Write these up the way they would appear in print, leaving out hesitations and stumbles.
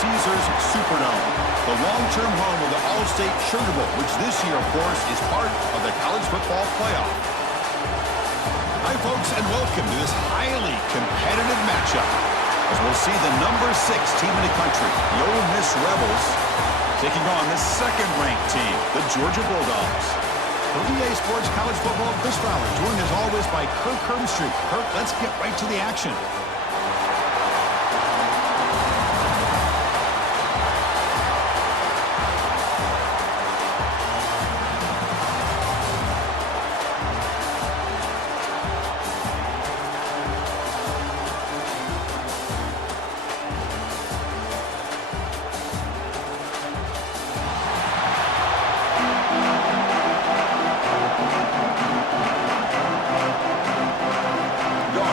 Caesars Superdome, the long-term home of the Allstate Sugar Bowl, which this year, of course, is part of the college football playoff. Hi, folks, and welcome to this highly competitive matchup, as we'll see the number 6 team in the country, the Ole Miss Rebels, taking on the second-ranked team, the Georgia Bulldogs. For EA Sports College Football, Chris Fowler, joined as always by Kirk Hermstreet. Kirk, let's get right to the action.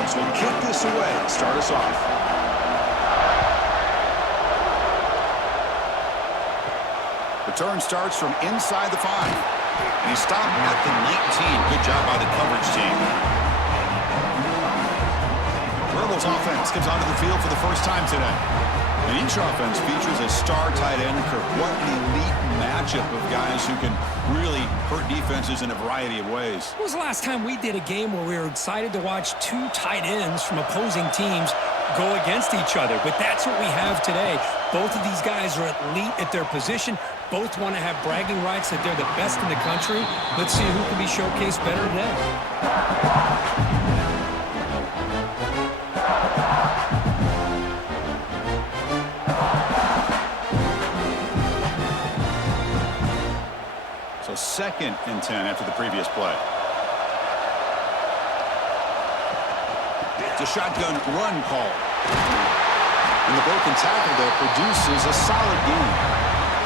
Will kick this away, start us off. Return starts from inside the 5. And he's stopped at the 19. Good job by the coverage team. Rebels offense comes onto the field for the first time today. And each offense features a star tight end. What an elite matchup of guys who can really hurt defenses in a variety of ways. When was the last time we did a game where we were excited to watch 2 tight ends from opposing teams go against each other? But that's what we have today. Both of these guys are elite at their position. Both want to have bragging rights that they're the best in the country. Let's see who can be showcased better today. Second and 10 after the previous play. It's a shotgun run call. And the broken tackle, though, produces a solid game.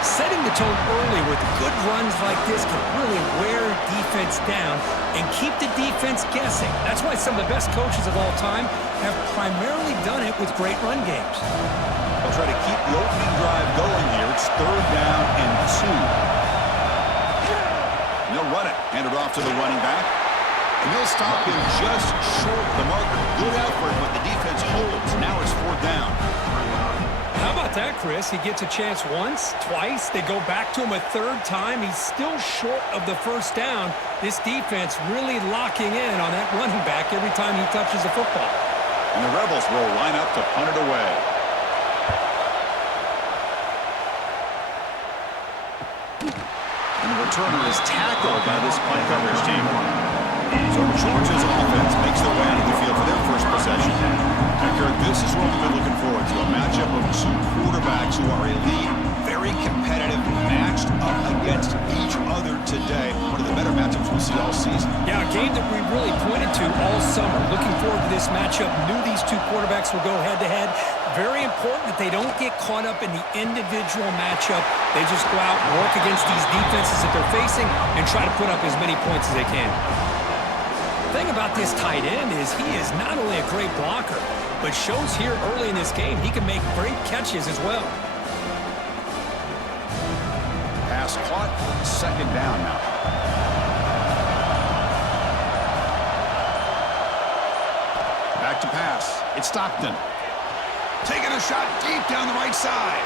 Setting the tone early with good runs like this can really wear defense down and keep the defense guessing. That's why some of the best coaches of all time have primarily done it with great run games. They'll try to keep the opening drive going here. It's 3rd down and 2. They'll run it, hand it off to the running back, and they'll stop him just short of the marker. Good effort, but the defense holds. Now it's 4th down. How about that, Chris? He gets a chance once, twice. They go back to him a 3rd time. He's still short of the 1st down. This defense really locking in on that running back every time he touches the football. And the Rebels will line up to punt it away. Returner is tackled by this punt coverage team. So Georgia's offense makes their way onto the field for their first possession. And Kirk, this is what we've been looking forward to, a matchup of 2 quarterbacks who are elite, very competitive, matched up against each other today. One of the better matchups we'll see all season. Yeah, a game that we really pointed to all summer. Looking forward to this matchup. Knew these 2 quarterbacks would go head-to-head. Very important that they don't get caught up in the individual matchup. They just go out and work against these defenses that they're facing and try to put up as many points as they can. The thing about this tight end is he is not only a great blocker, but shows here early in this game he can make great catches as well. Pass caught, 2nd down now. Back to pass. It's Stockton. Taking a shot deep down the right side.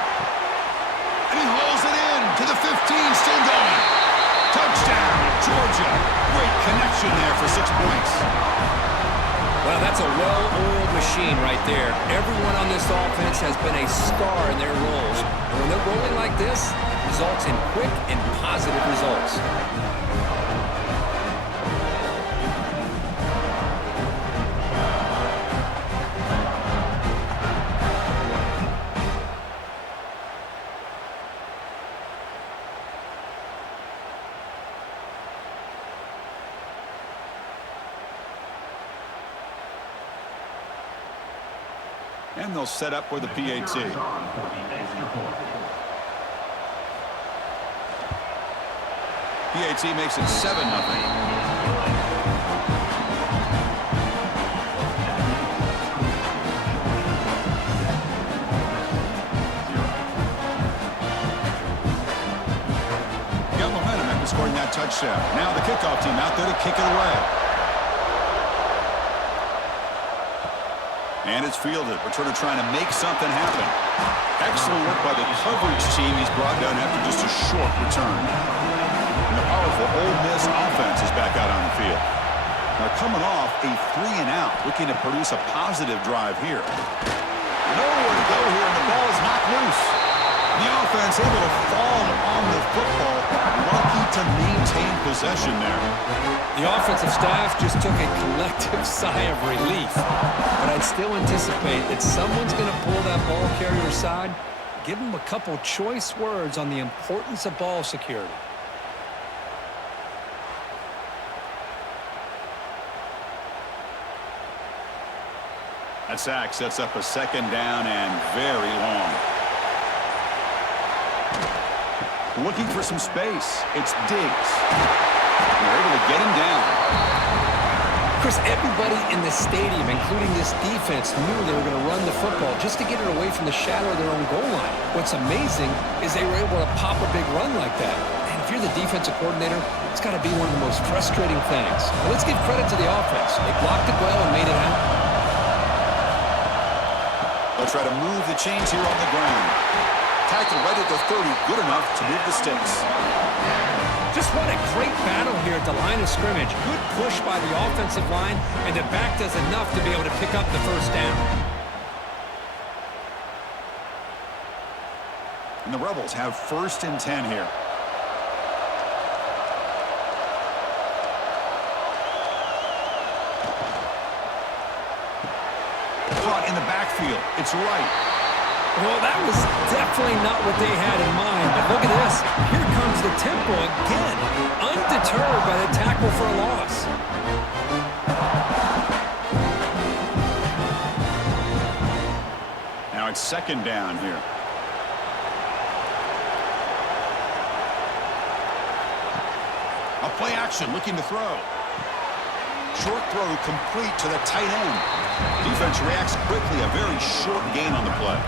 And he hauls it in to the 15, still going. Touchdown, Georgia. Great connection there for 6 points. Well, that's a well-oiled machine right there. Everyone on this offense has been a star in their roles. And when they're rolling like this, it results in quick and positive results. And they'll set up for the PAT. PAT makes it 7-0. Scoring that touchdown. Now the kickoff team out there to kick it away. And it's fielded. Returner trying to make something happen. Excellent work by the coverage team. He's brought down after just a short return. And the powerful Ole Miss offense is back out on the field. Now coming off a 3-and-out, looking to produce a positive drive here. Nowhere to go here, and the ball is knocked loose. The offense able to fall on the football, lucky to maintain possession there. The offensive staff just took a collective sigh of relief. But I'd still anticipate that someone's going to pull that ball carrier aside, give him a couple choice words on the importance of ball security. That sack sets up a second down and very long. Looking for some space. It's Diggs. They're able to get him down. Chris, everybody in the stadium, including this defense, knew they were going to run the football just to get it away from the shadow of their own goal line. What's amazing is they were able to pop a big run like that. And if you're the defensive coordinator, it's got to be one of the most frustrating things. But let's give credit to the offense. They blocked it well and made it happen. They'll try to move the chains here on the ground. Tackle right at the 30, good enough to move the sticks. Just what a great battle here at the line of scrimmage. Good push by the offensive line, and the back does enough to be able to pick up the first down. And the Rebels have 1st and 10 here. Caught in the backfield. It's right. Well, that was definitely not what they had in mind, but look at this. Here comes the tempo again, undeterred by the tackle for a loss. Now it's 2nd down here. A play action, looking to throw. Short throw complete to the tight end. Defense reacts quickly, a very short gain on the play.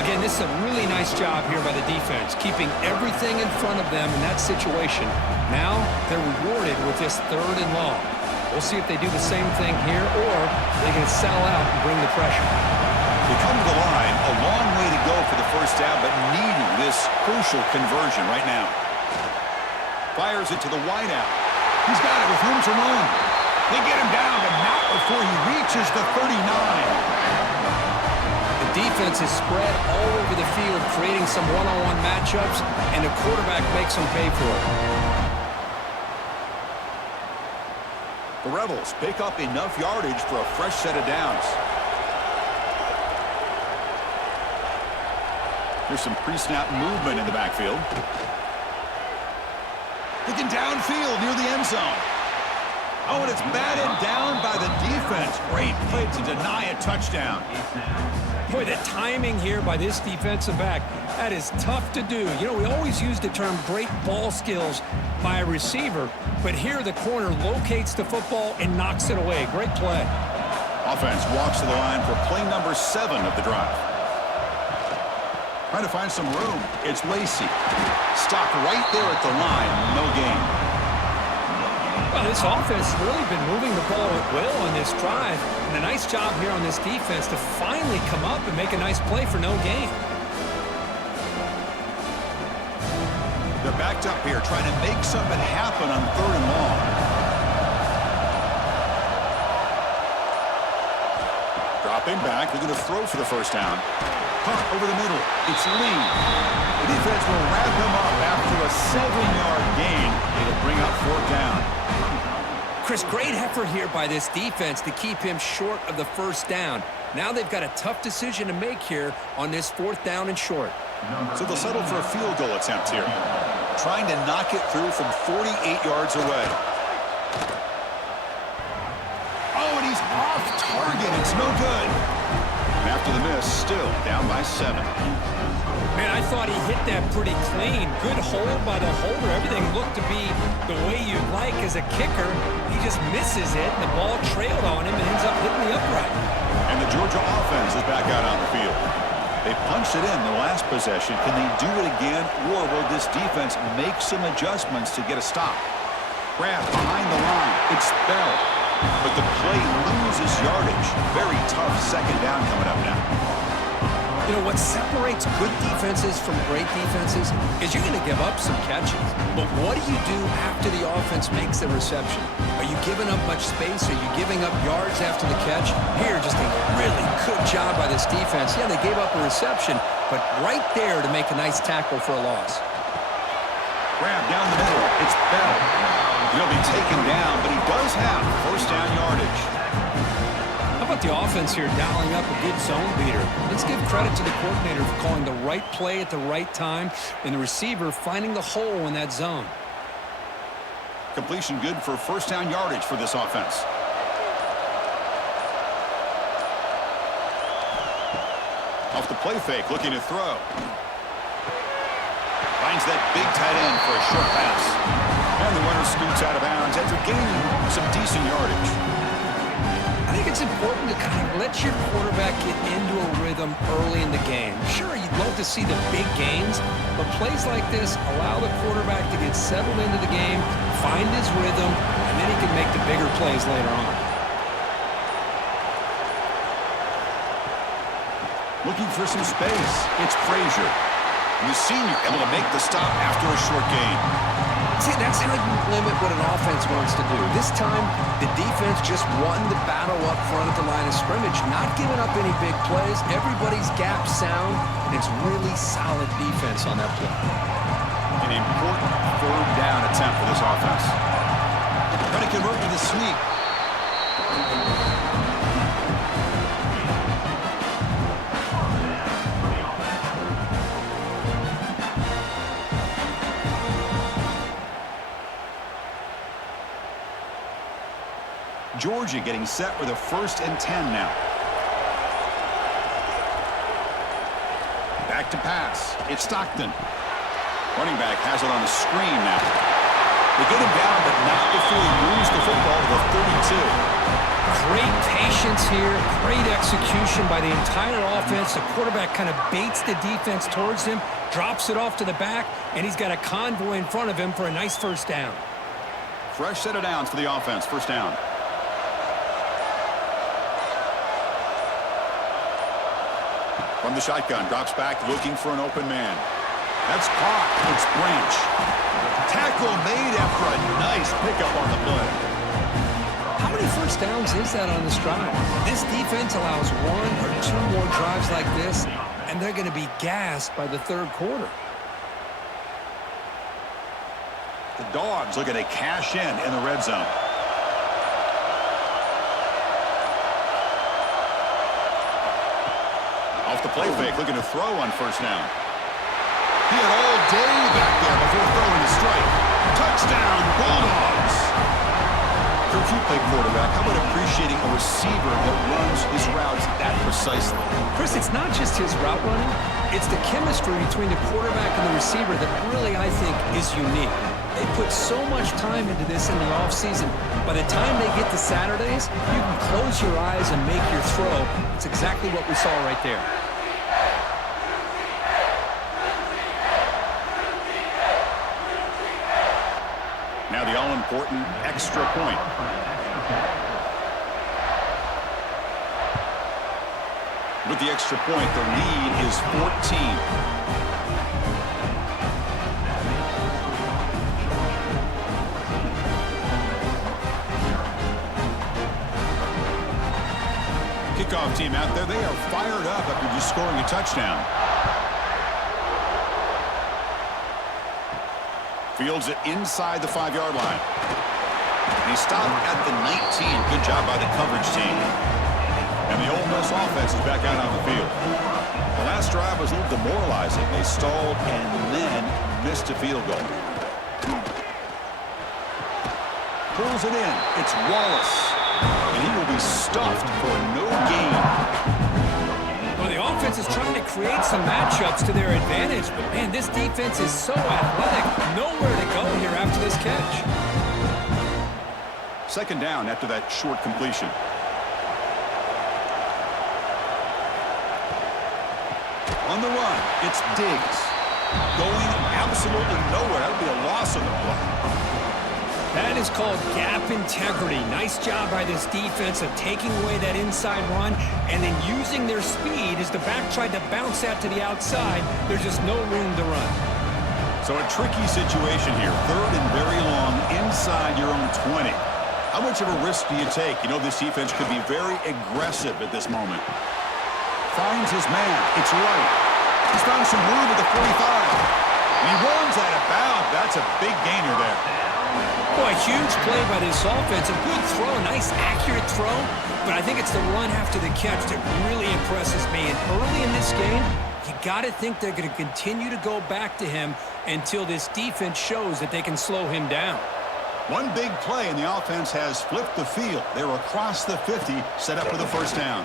Again, this is a really nice job here by the defense, keeping everything in front of them in that situation. Now they're rewarded with this 3rd and long. We'll see if they do the same thing here, or they can settle out and bring the pressure. They come to the line, a long way to go for the first down, but needing this crucial conversion right now. Fires it to the wideout. He's got it with room to run. They get him down, but not before he reaches the 39. The defense is spread all over the field, creating some one-on-one matchups, and the quarterback makes them pay for it. The Rebels pick up enough yardage for a fresh set of downs. Here's some pre-snap movement in the backfield. Looking downfield near the end zone. Oh, and it's batted down by the defense. Great play to deny a touchdown. Boy, the timing here by this defensive back, that is tough to do. You know, we always use the term great ball skills by a receiver, but here the corner locates the football and knocks it away. Great play. Offense walks to the line for play number 7 of the drive. Trying to find some room. It's Lacey. Stopped right there at the line. No gain. Well, this offense has really been moving the ball at will on this drive. And a nice job here on this defense to finally come up and make a nice play for no gain. They're backed up here trying to make something happen on 3rd and long. Dropping back. They're going to throw for the first down. Caught over the middle. It's Lee. The defense will wrap him up after a 7-yard gain. It'll bring up 4th down. Chris, great effort here by this defense to keep him short of the first down. Now they've got a tough decision to make here on this 4th down and short. So they'll settle for a field goal attempt here. Trying to knock it through from 48 yards away. Oh, and he's off target. It's no good. After the miss, still down by 7. Man, I thought he hit that pretty clean. Good hold by the holder. Everything looked to be the way you'd like as a kicker. He just misses it, and the ball trailed on him and ends up hitting the upright. And the Georgia offense is back out on the field. They punched it in the last possession. Can they do it again, or will this defense make some adjustments to get a stop? Grab behind the line. It's Bell. But the play loses yardage. Very tough second down coming up now. You know, what separates good defenses from great defenses is you're going to give up some catches. But what do you do after the offense makes the reception? Are you giving up much space? Are you giving up yards after the catch? Here, just a really good job by this defense. Yeah, they gave up a reception, but right there to make a nice tackle for a loss. Grab down the middle. It's Bell. He'll be taken down, but he does have first down yardage. How about the offense here dialing up a good zone beater? Let's give credit to the coordinator for calling the right play at the right time and the receiver finding the hole in that zone. Completion good for first down yardage for this offense. Off the play fake, looking to throw. Finds that big tight end for a short pass. And the runner scoots out of bounds after gaining some decent yardage. I think it's important to kind of let your quarterback get into a rhythm early in the game. Sure, you'd love to see the big gains, but plays like this allow the quarterback to get settled into the game, find his rhythm, and then he can make the bigger plays later on. Looking for some space. It's Frazier. And the senior able to make the stop after a short gain. See, that's how you limit what an offense wants to do. This time, the defense just won the battle up front at the line of scrimmage, not giving up any big plays. Everybody's gap sound, and it's really solid defense on that play. An important third down attempt for this offense. Trying to convert with a sneak. Georgia getting set with a 1st and 10 now. Back to pass. It's Stockton. Running back has it on the screen now. They get him down, but not before he moves the football to the 32. Great patience here, great execution by the entire offense. The quarterback kind of baits the defense towards him, drops it off to the back, and he's got a convoy in front of him for a nice first down. Fresh set of downs for the offense. First down. From the shotgun, drops back, looking for an open man. That's caught. It's Branch. Tackle made after a nice pickup on the play. How many first downs is that on this drive? This defense allows 1 or 2 more drives like this, and they're going to be gassed by the third quarter. The Dogs looking to cash in the red zone. Off the play fake, looking to throw on first down. He had all day back there before throwing the strike. Touchdown, Bulldogs! For a few play quarterback, how about appreciating a receiver that runs his routes that precisely? Chris, it's not just his route running. It's the chemistry between the quarterback and the receiver that really, I think, is unique. They put so much time into this in the offseason. By the time they get to Saturdays, you can close your eyes and make your throw. It's exactly what we saw right there. Now the all-important extra point. With the extra point, the lead is 14. Kickoff team out there, they are fired up after just scoring a touchdown. Fields it inside the 5-yard line. And he stopped at the 19. Good job by the coverage team. And the Ole Miss offense is back out on the field. The last drive was a little demoralizing. They stalled and then missed a field goal. Pulls it in. It's Wallace. And he will be stuffed for no gain. Well, the offense is trying to create some matchups to their advantage, but man, this defense is so athletic. Nowhere to go here after this catch. Second down after that short completion. On the run, it's Diggs. Going absolutely nowhere. That would be a loss on the play. That is called gap integrity. Nice job by this defense of taking away that inside run and then using their speed as the back tried to bounce that to the outside. There's just no room to run. So a tricky situation here. 3rd and very long inside your own 20. How much of a risk do you take? You know this defense could be very aggressive at this moment. Finds his man. It's right. He's found some room at the 45. And he runs out of bounds. That's a big gainer there. Boy, huge play by this offense. A good throw, nice accurate throw. But I think it's the run after the catch that really impresses me. And early in this game, you got to think they're going to continue to go back to him until this defense shows that they can slow him down. One big play, and the offense has flipped the field. They're across the 50, set up for the first down.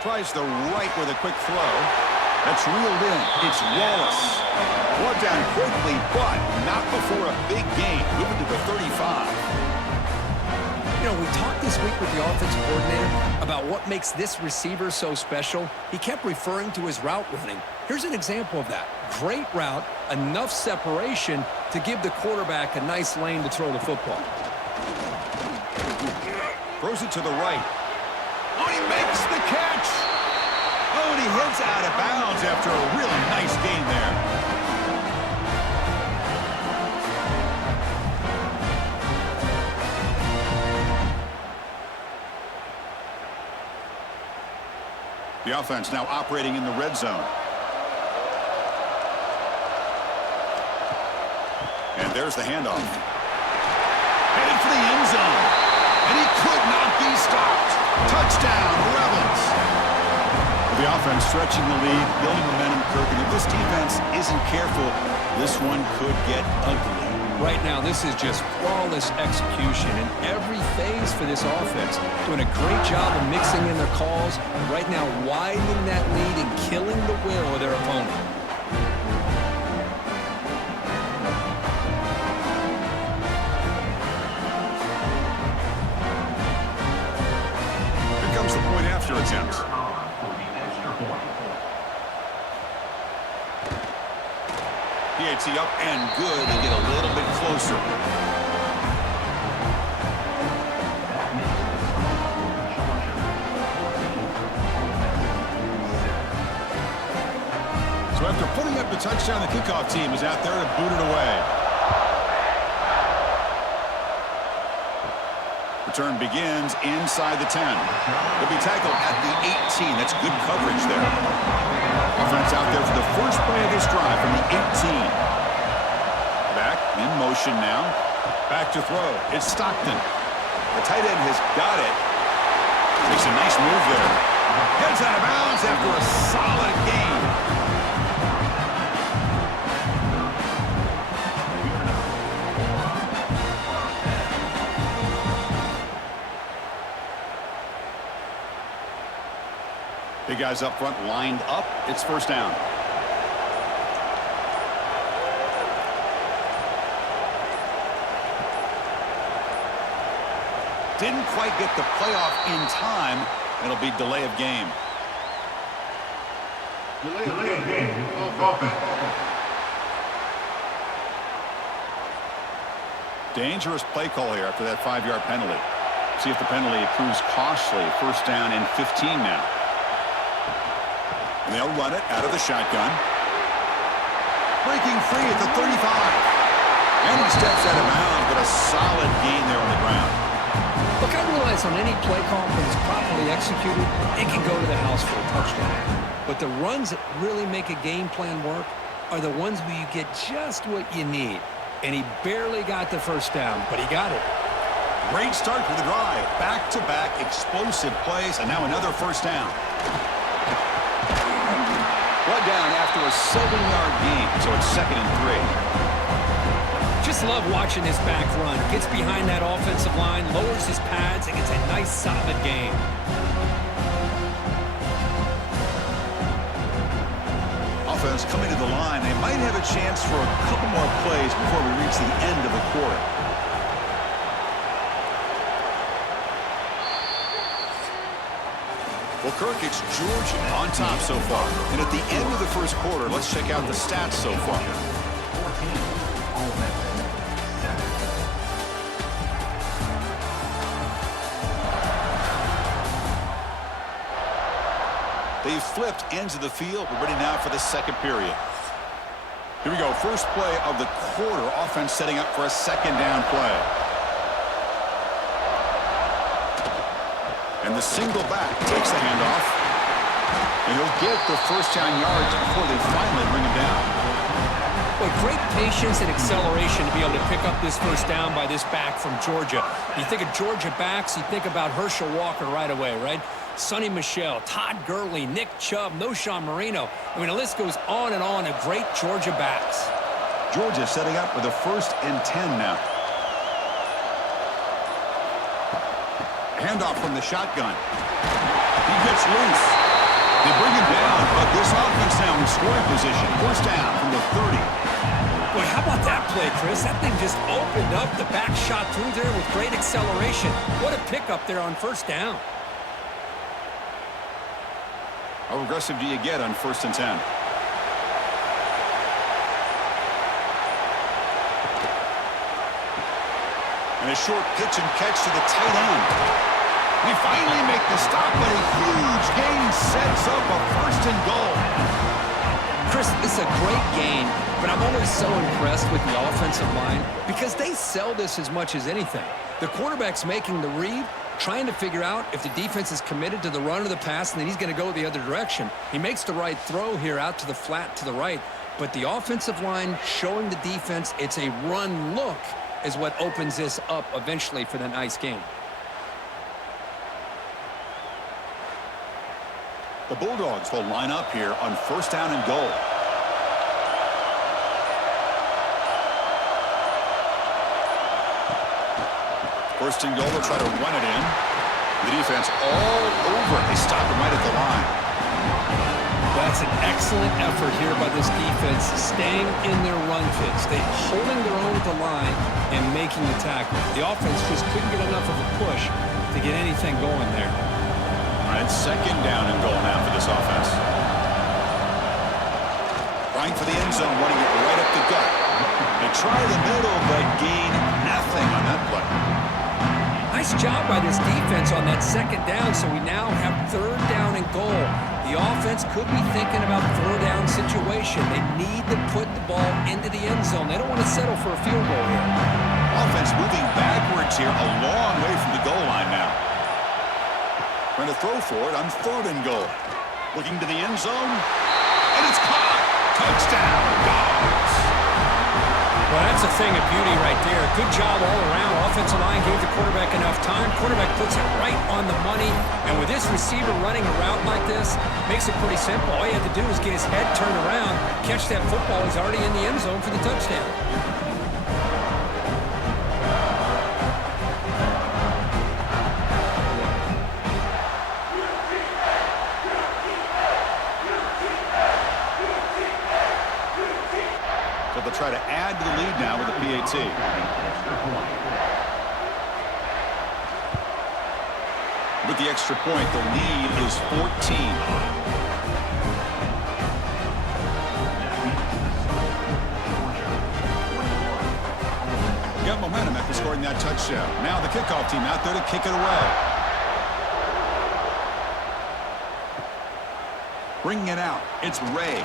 Tries the right with a quick throw. That's reeled in. It's Wallace. Brought down quickly, but not before a big gain. Moving to the 35. You know, we talked this week with the offensive coordinator about what makes this receiver so special. He kept referring to his route running. Here's an example of that. Great route, enough separation to give the quarterback a nice lane to throw the football. Throws it to the right. Oh, he makes the catch. Oh, and he heads out of bounds after a really nice gain there. The offense now operating in the red zone. And there's the handoff. Headed for the end zone. And he could not be stopped. Touchdown, Rebels. The offense stretching the lead, building momentum, Kirk. And if this defense isn't careful, this one could get ugly. Right now, this is just flawless execution in every phase for this offense. Doing a great job of mixing in their calls. Right now, widening that lead and killing the will of their opponent. Here comes the point after attempt. PAT up and good. They get a little bit closer. So after putting up the touchdown, the kickoff team is out there to boot it away. Return begins inside the 10. They'll be tackled at the 18. That's good coverage there. Offense out there for the first play of this drive from the 18. Back in motion now. Back to throw. It's Stockton. The tight end has got it. Makes a nice move there. Heads out of bounds after a solid gain. Big guys up front lined up. It's first down. Didn't quite get the playoff in time. It'll be delay of game. Delay of game. Offense. Dangerous play call here after that 5-yard penalty. See if the penalty proves costly. First down and 15 now. And they'll run it out of the shotgun. Breaking free at the 35. And he steps out of bounds, but a solid gain there on the ground. Look, I realize on any play call, when it's properly executed, it can go to the house for a touchdown. But the runs that really make a game plan work are the ones where you get just what you need. And he barely got the first down, but he got it. Great start to the drive. Back-to-back explosive plays, and now another first down. Brought down after a 7-yard gain, so it's 2nd and 3. Just love watching this back run. Gets behind that offensive line, lowers his pads, and gets a nice solid gain. Offense coming to the line. They might have a chance for a couple more plays before we reach the end of the quarter. Well, Kirk, it's Georgia on top so far. And at the end of the first quarter, let's check out the stats so far. They've flipped ends of the field. We're ready now for the second period. Here we go. First play of the quarter. Offense setting up for a second down play. And the single back takes the handoff. And he'll get the first down yards before they finally bring him down. Boy, great patience and acceleration to be able to pick up this first down by this back from Georgia. You think of Georgia backs, you think about Herschel Walker right away, right? Sonny Michel, Todd Gurley, Nick Chubb, Noshawn Marino. I mean, the list goes on and on of great Georgia backs. Georgia setting up with a 1st and 10 now. Handoff from the shotgun. He gets loose. They bring him down, but this offense now in scoring position. First down from the 30. Boy, how about that play, Chris? That thing just opened up. The back shot through there with great acceleration. What a pickup there on first down. How aggressive do you get on 1st and 10? And a short pitch and catch to the tight end. We finally make the stop, but a huge gain sets up a 1st and goal. Chris, it's a great game, but I'm always so impressed with the offensive line because they sell this as much as anything. The quarterback's making the read, trying to figure out if the defense is committed to the run or the pass, and then he's going to go the other direction. He makes the right throw here out to the flat to the right, but the offensive line showing the defense it's a run look is what opens this up eventually for the nice game. The Bulldogs will line up here on 1st down and goal. First and goal, they'll try to run it in. The defense all over. They stop him right at the line. That's an excellent effort here by this defense, staying in their run fits. They're holding their own at the line and making the tackle. The offense just couldn't get enough of a push to get anything going there. All right, 2nd down and goal now for this offense. Trying for the end zone, running it right up the gut. They try the middle, but gain nothing on that play. Nice job by this defense on that 2nd down, so we now have 3rd down and goal. The offense could be thinking about 4-down situation. They need to put the ball into the end zone. They don't want to settle for a field goal here. Offense moving backwards here, a long way from the goal line now. Trying to throw for it on 3rd and goal. Looking to the end zone, and it's caught. Touchdown, Dogs. Well, that's a thing of beauty right there. Good job all around. Offensive line gave the quarterback enough time. Quarterback puts it right on the money. And with this receiver running a route like this, makes it pretty simple. All you have to do is get his head turned around, catch that football. He's already in the end zone for the touchdown. They'll try to add to the lead now with a PAT. With the extra point, the lead is 14. Got momentum after scoring that touchdown. Now the kickoff team out there to kick it away. Bringing it out, it's Ray.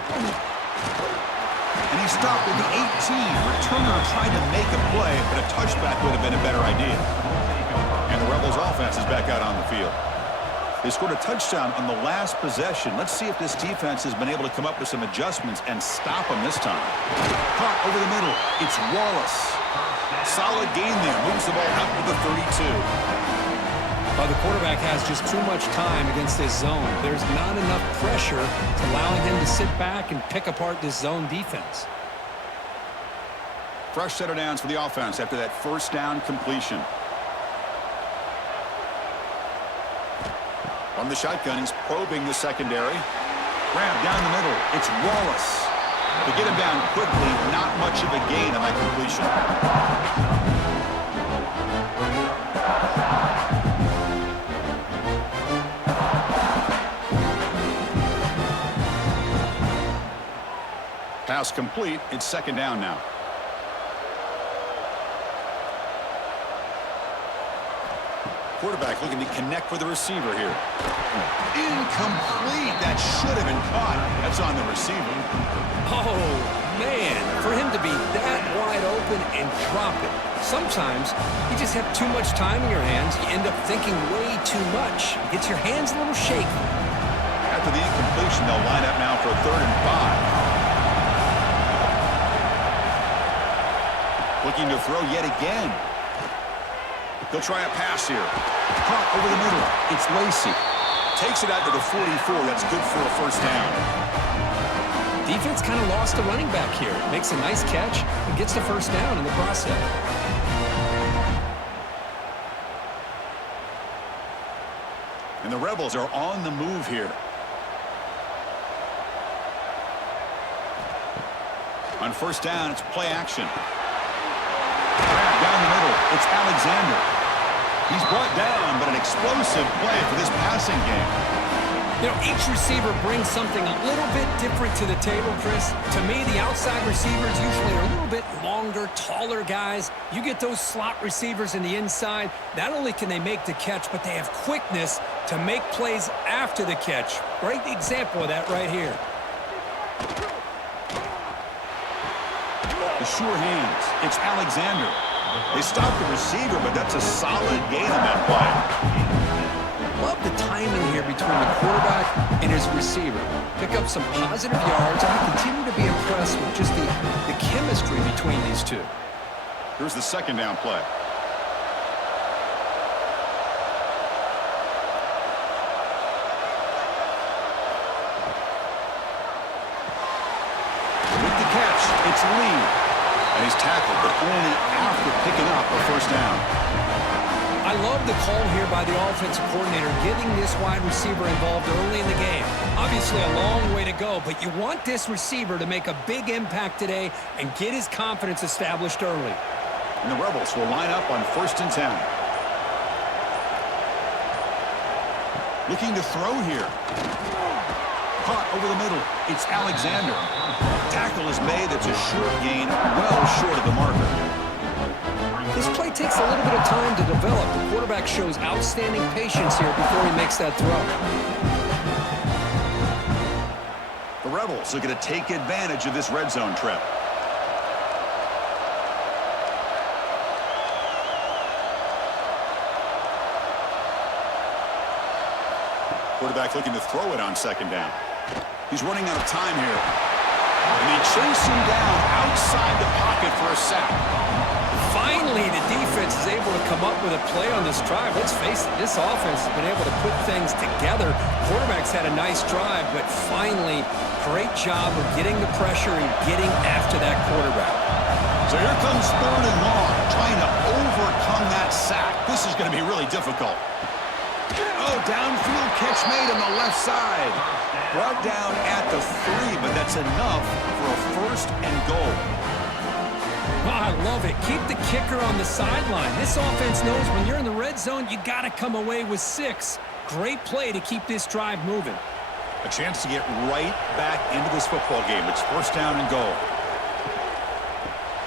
And he stopped at the 18. Returner tried to make a play, but a touchback would have been a better idea. And the Rebels offense is back out on the field. They scored a touchdown on the last possession. Let's see if this defense has been able to come up with some adjustments and stop them this time. Caught over the middle. It's Wallace. Solid gain there. Moves the ball out to the 32. Well, the quarterback has just too much time against this zone. There's not enough pressure to allowing him to sit back and pick apart this zone defense. Fresh set of downs for the offense after that 1st down completion. From the shotgun, he's probing the secondary. Grab down the middle. It's Wallace. To get him down quickly, not much of a gain on that completion. Pass complete. It's 2nd down now. quarterback looking to connect with the receiver here. Incomplete. That should have been caught. That's on the receiver. Oh, man, for him to be that wide open and drop it. Sometimes you just have too much time in your hands. You end up thinking way too much. It gets your hands a little shaky. After the incompletion, they'll line up now for a 3rd and 5. Looking to throw yet again. He'll try a pass here. Caught over the middle. It's Lacey. Takes it out to the 44. That's good for a 1st down. Defense kind of lost the running back here. Makes a nice catch and gets the 1st down in the process. And the Rebels are on the move here. On 1st down, it's play action. Grab down the middle. It's Alexander. He's brought down, but an explosive play for this passing game. You know, each receiver brings something a little bit different to the table, Chris. To me, the outside receivers usually are a little bit longer, taller guys. You get those slot receivers in the inside, not only can they make the catch, but they have quickness to make plays after the catch. Great example of that right here. The sure hands. It's Alexander. They stop the receiver, but that's a solid gain on that play. Love the timing here between the quarterback and his receiver. Pick up some positive yards, and I continue to be impressed with just the chemistry between these two. Here's the 2nd down play. With the catch, it's Lee. And he's tackled, but only after picking up a 1st down. I love the call here by the offensive coordinator, getting this wide receiver involved early in the game. Obviously a long way to go, but you want this receiver to make a big impact today and get his confidence established early. And the Rebels will line up on 1st and 10. Looking to throw here. Caught over the middle. It's Alexander. Tackle is made. That's a short gain, well short of the marker. This play takes a little bit of time to develop. The quarterback shows outstanding patience here before he makes that throw. The Rebels are going to take advantage of this red zone trip. Quarterback looking to throw it on 2nd down. He's running out of time here. And they chase him down outside the pocket for a sack. Finally, the defense is able to come up with a play on this drive. Let's face it, this offense has been able to put things together. Quarterback's had a nice drive, but finally, great job of getting the pressure and getting after that quarterback. So here comes 3rd and long, trying to overcome that sack. This is going to be really difficult. Oh, downfield catch made on the left side. Brought down at the 3, but that's enough for a 1st and goal. Oh, I love it. Keep the kicker on the sideline. This offense knows when you're in the red zone, you got to come away with 6. Great play to keep this drive moving. A chance to get right back into this football game. It's 1st down and goal.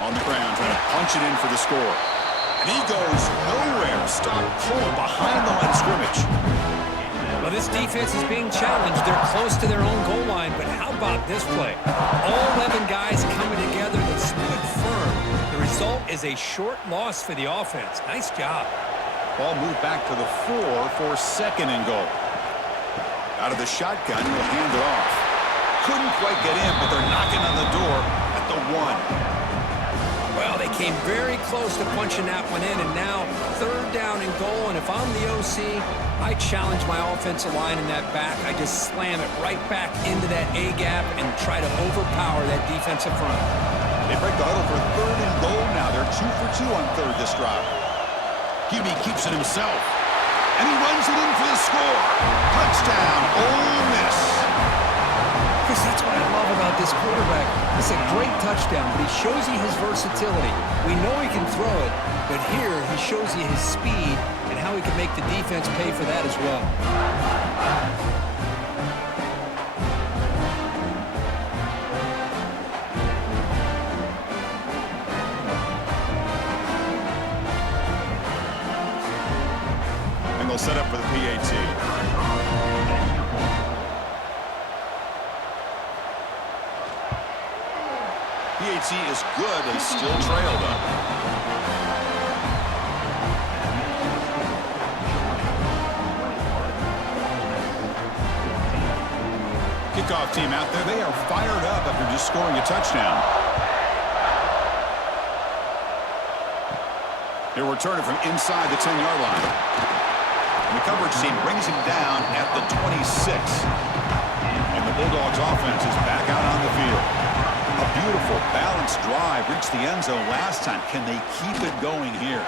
On the ground, trying to punch it in for the score. And he goes nowhere. Stop cold behind the line of scrimmage. Well, this defense is being challenged. They're close to their own goal line, but how about this play? All 11 guys coming together. They stood firm. The result is a short loss for the offense. Nice job. Ball moved back to the 4 for 2nd and goal. Out of the shotgun, he'll hand it off. Couldn't quite get in, but they're knocking on the door at the 1. Well, they came very close to punching that one in, and now 3rd down and goal. And if I'm the OC, I challenge my offensive line in that back. I just slam it right back into that A-gap and try to overpower that defensive front. They break the huddle for 3rd and goal now. They're 2 for 2 on 3rd this drive. QB keeps it himself. And he runs it in for the score. Touchdown, Ole Miss. Chris, that's what I love about this quarterback. It's a great touchdown, but he shows you his versatility. We know he can throw it, but here he shows you his speed and how he can make the defense pay for that as well. efficiency is good. They still trail, though. Kickoff team out there. They are fired up after just scoring a touchdown. He'll return it from inside the 10-yard line. And the coverage team brings him down at the 26. And the Bulldogs offense is back out on the field. A beautiful, balanced drive reached the end zone last time. Can they keep it going here?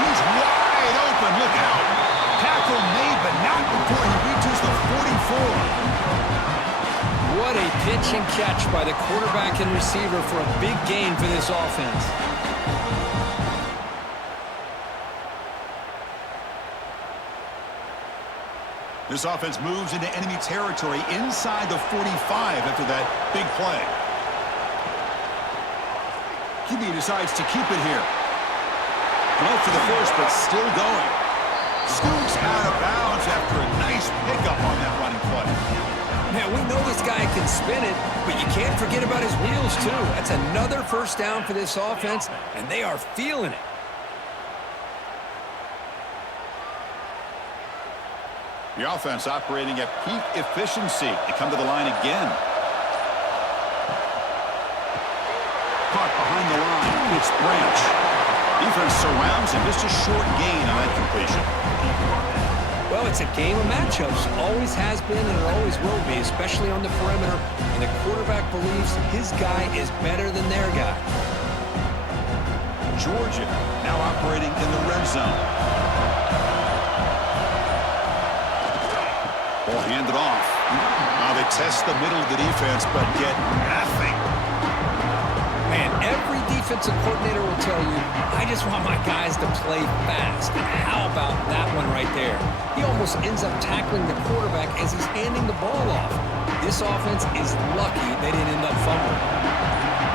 He's wide open. Look out. Tackle made, but not before he reaches the 44. What a pitch and catch by the quarterback and receiver for a big gain for this offense. This offense moves into enemy territory inside the 45 after that big play. QB decides to keep it here. Well for the first, but still going. Scoots out of bounds after a nice pickup on that running play. Man, we know this guy can spin it, but you can't forget about his wheels, too. That's another first down for this offense, and they are feeling it. The offense operating at peak efficiency. They come to the line again. Caught behind the line. It's Branch. Defense surrounds him. Just a short gain on that completion. Well, it's a game of matchups. Always has been and it always will be, especially on the perimeter. And the quarterback believes his guy is better than their guy. Georgia now operating in the red zone. Ball handed off. Now they test the middle of the defense, but get nothing. Man, every defensive coordinator will tell you, I just want my guys to play fast. And how about that one right there? He almost ends up tackling the quarterback as he's handing the ball off. This offense is lucky they didn't end up fumbling.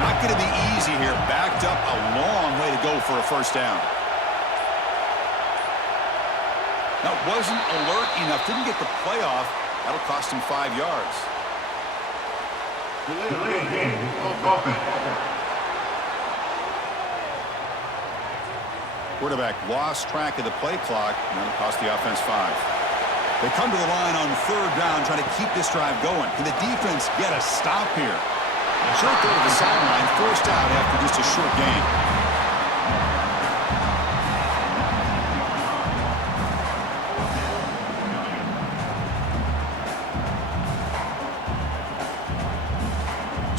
Not going to be easy here. Backed up a long way to go for a first down. That wasn't alert enough. Didn't get the play off. That'll cost him 5 yards. Delay game. Offense. Quarterback lost track of the play clock, and that'll cost the offense 5. They come to the line on third down, trying to keep this drive going. Can the defense get a stop here? Short throw to the sideline, forced out after just a short gain.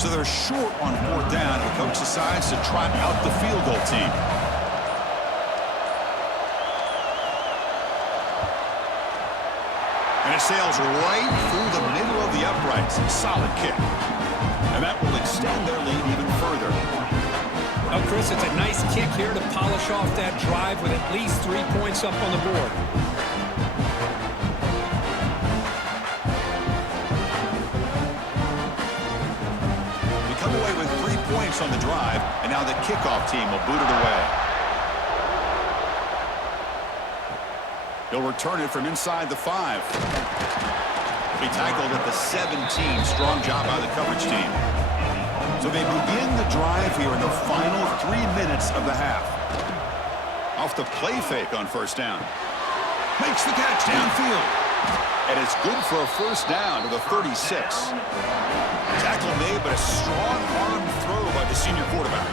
So they're short on fourth down, and the coach decides to trot out the field goal team. And it sails right through the middle of the uprights. Solid kick. And that will extend their lead even further. Oh, Chris, it's a nice kick here to polish off that drive with at least 3 points up on the board. We come away with 3 points on the drive, and now the kickoff team will boot it away. He'll return it from inside the 5. He tackled at the 17. Strong job by the coverage team. So they begin the drive here in the final 3 minutes of the half. Off the play fake on first down. Makes the catch downfield. And it's good for a first down to the 36. Tackle made, but a strong arm throw by the senior quarterback.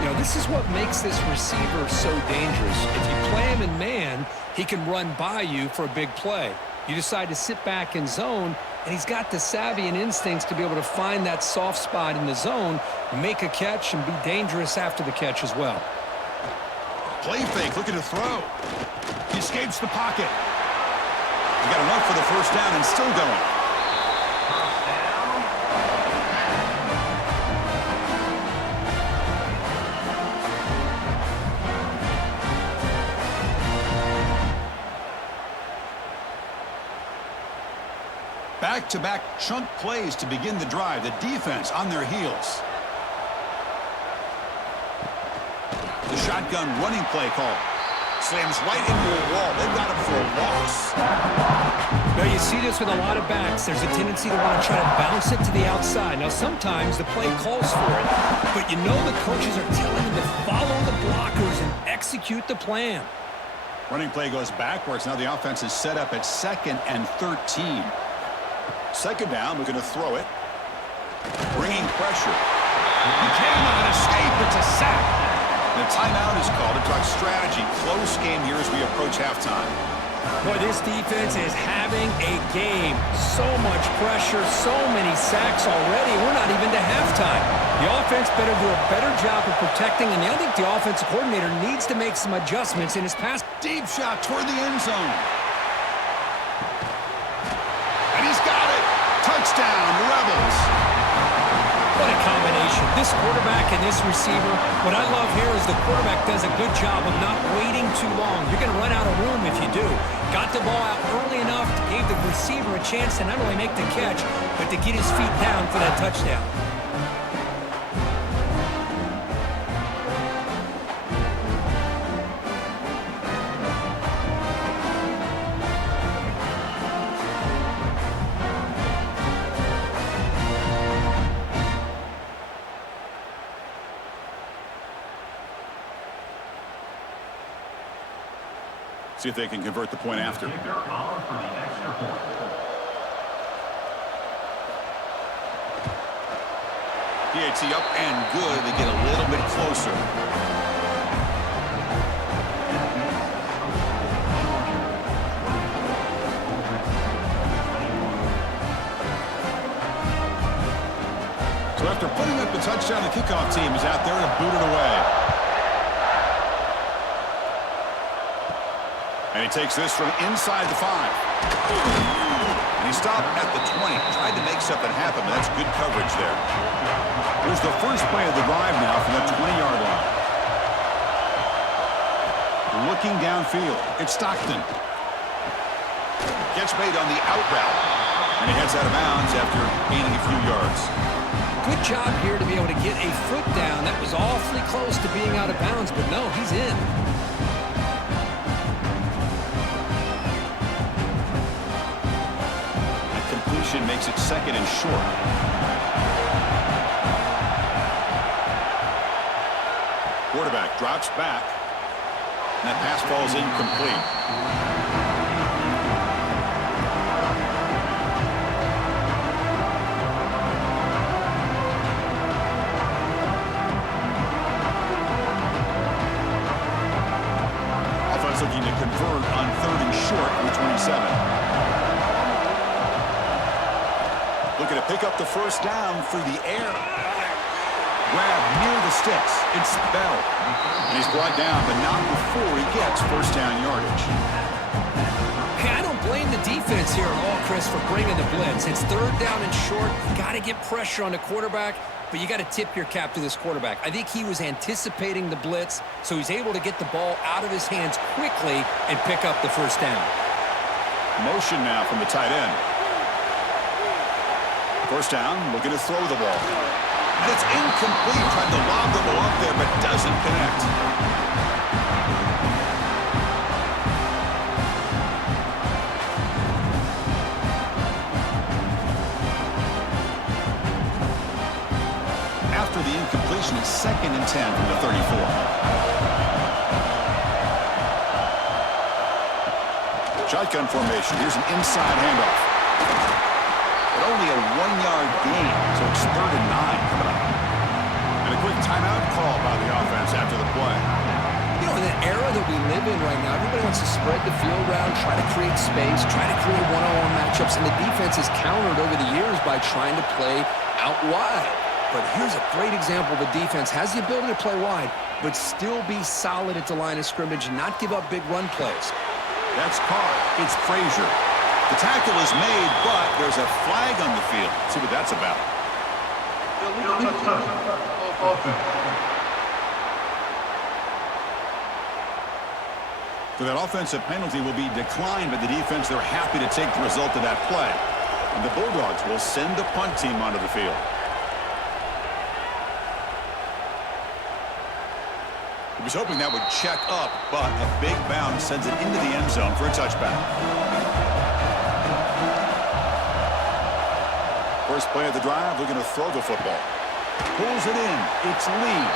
You know, this is what makes this receiver so dangerous. If you play him in man, he can run by you for a big play. You decide to sit back in zone, and he's got the savvy and instincts to be able to find that soft spot in the zone, make a catch, and be dangerous after the catch as well. Play fake, looking to throw. He escapes the pocket. He got enough for the first down and still going. Back-to-back chunk plays to begin the drive. The defense on their heels. The shotgun running play call. Slams right into a wall. They've got him for a loss. Now, you You see this with a lot of backs. There's a tendency to want to try to bounce it to the outside. Now, sometimes the play calls for it, but you know the coaches are telling them to follow the blockers and execute the plan. Running play goes backwards. Now the offense is set up at 2nd and 13. 2nd down, looking to throw it. Bringing pressure. He cannot escape. It's a sack. The timeout is called to talk strategy. Close game here as we approach halftime. Boy, this defense is having a game. So much pressure, so many sacks already. We're not even to halftime. The offense better do a better job of protecting, and I think the offensive coordinator needs to make some adjustments in his pass. Deep shot toward the end zone. And he's got it. Touchdown, Rebels. What a combination. This quarterback and this receiver. What I love here is the quarterback does a good job of not waiting too long. You're going to run out of room if you do. Got the ball out early enough, gave the receiver a chance to not only make the catch, but to get his feet down for that touchdown. See if they can convert the point after. PAT up and good. They get a little bit closer. So after putting up the touchdown, the kickoff team is out there to boot it away. And he takes this from inside the 5. And he stopped at the 20. Tried to make something happen, but that's good coverage there. Here's the first play of the drive now from the 20-yard line. Looking downfield. It's Stockton. Catch made on the out route. And he heads out of bounds after gaining a few yards. Good job here to be able to get a foot down. That was awfully close to being out of bounds, but no, he's in. Makes it 2nd and short. Quarterback drops back. And that pass falls incomplete. Offense looking to convert on 3rd and short with 27. Looking to pick up the first down through the air. Grab near the sticks. It's Bell. And he's brought down, but not before he gets first down yardage. Hey, I don't blame the defense here at all, Chris, for bringing the blitz. It's 3rd down and short. Got to get pressure on the quarterback, but you got to tip your cap to this quarterback. I think he was anticipating the blitz, so he's able to get the ball out of his hands quickly and pick up the first down. Motion now from the tight end. First down, looking to throw the ball. And it's incomplete. Tried to lob the ball up there, but doesn't connect. After the incompletion, it's 2nd and 10 from the 34. Shotgun formation. Here's an inside handoff. But only a 1-yard gain, so it's 3rd and 9 coming up. And a quick timeout call by the offense after the play. You know, in the era that we live in right now, everybody wants to spread the field around, try to create space, try to create one-on-one matchups, and the defense has countered over the years by trying to play out wide. But here's a great example. The defense has the ability to play wide, but still be solid at the line of scrimmage and not give up big run plays. That's caught. It's Frazier. The tackle is made, but there's a flag on the field. Let's see what that's about. So that offensive penalty will be declined by the defense. They're happy to take the result of that play. And the Bulldogs will send the punt team onto the field. He was hoping that would check up, but a big bounce sends it into the end zone for a touchback. first play of the drive, looking to throw the football. Pulls it in. It's Lee.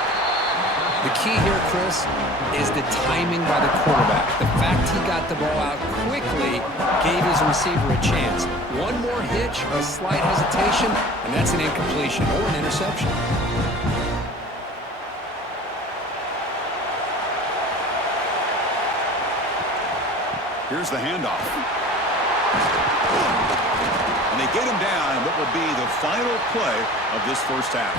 The key here, Chris, is the timing by the quarterback. The fact he got the ball out quickly gave his receiver a chance. One more hitch, a slight hesitation, and that's an incompletion or an interception. Here's the handoff. And they get him down in what will be the final play of this first half.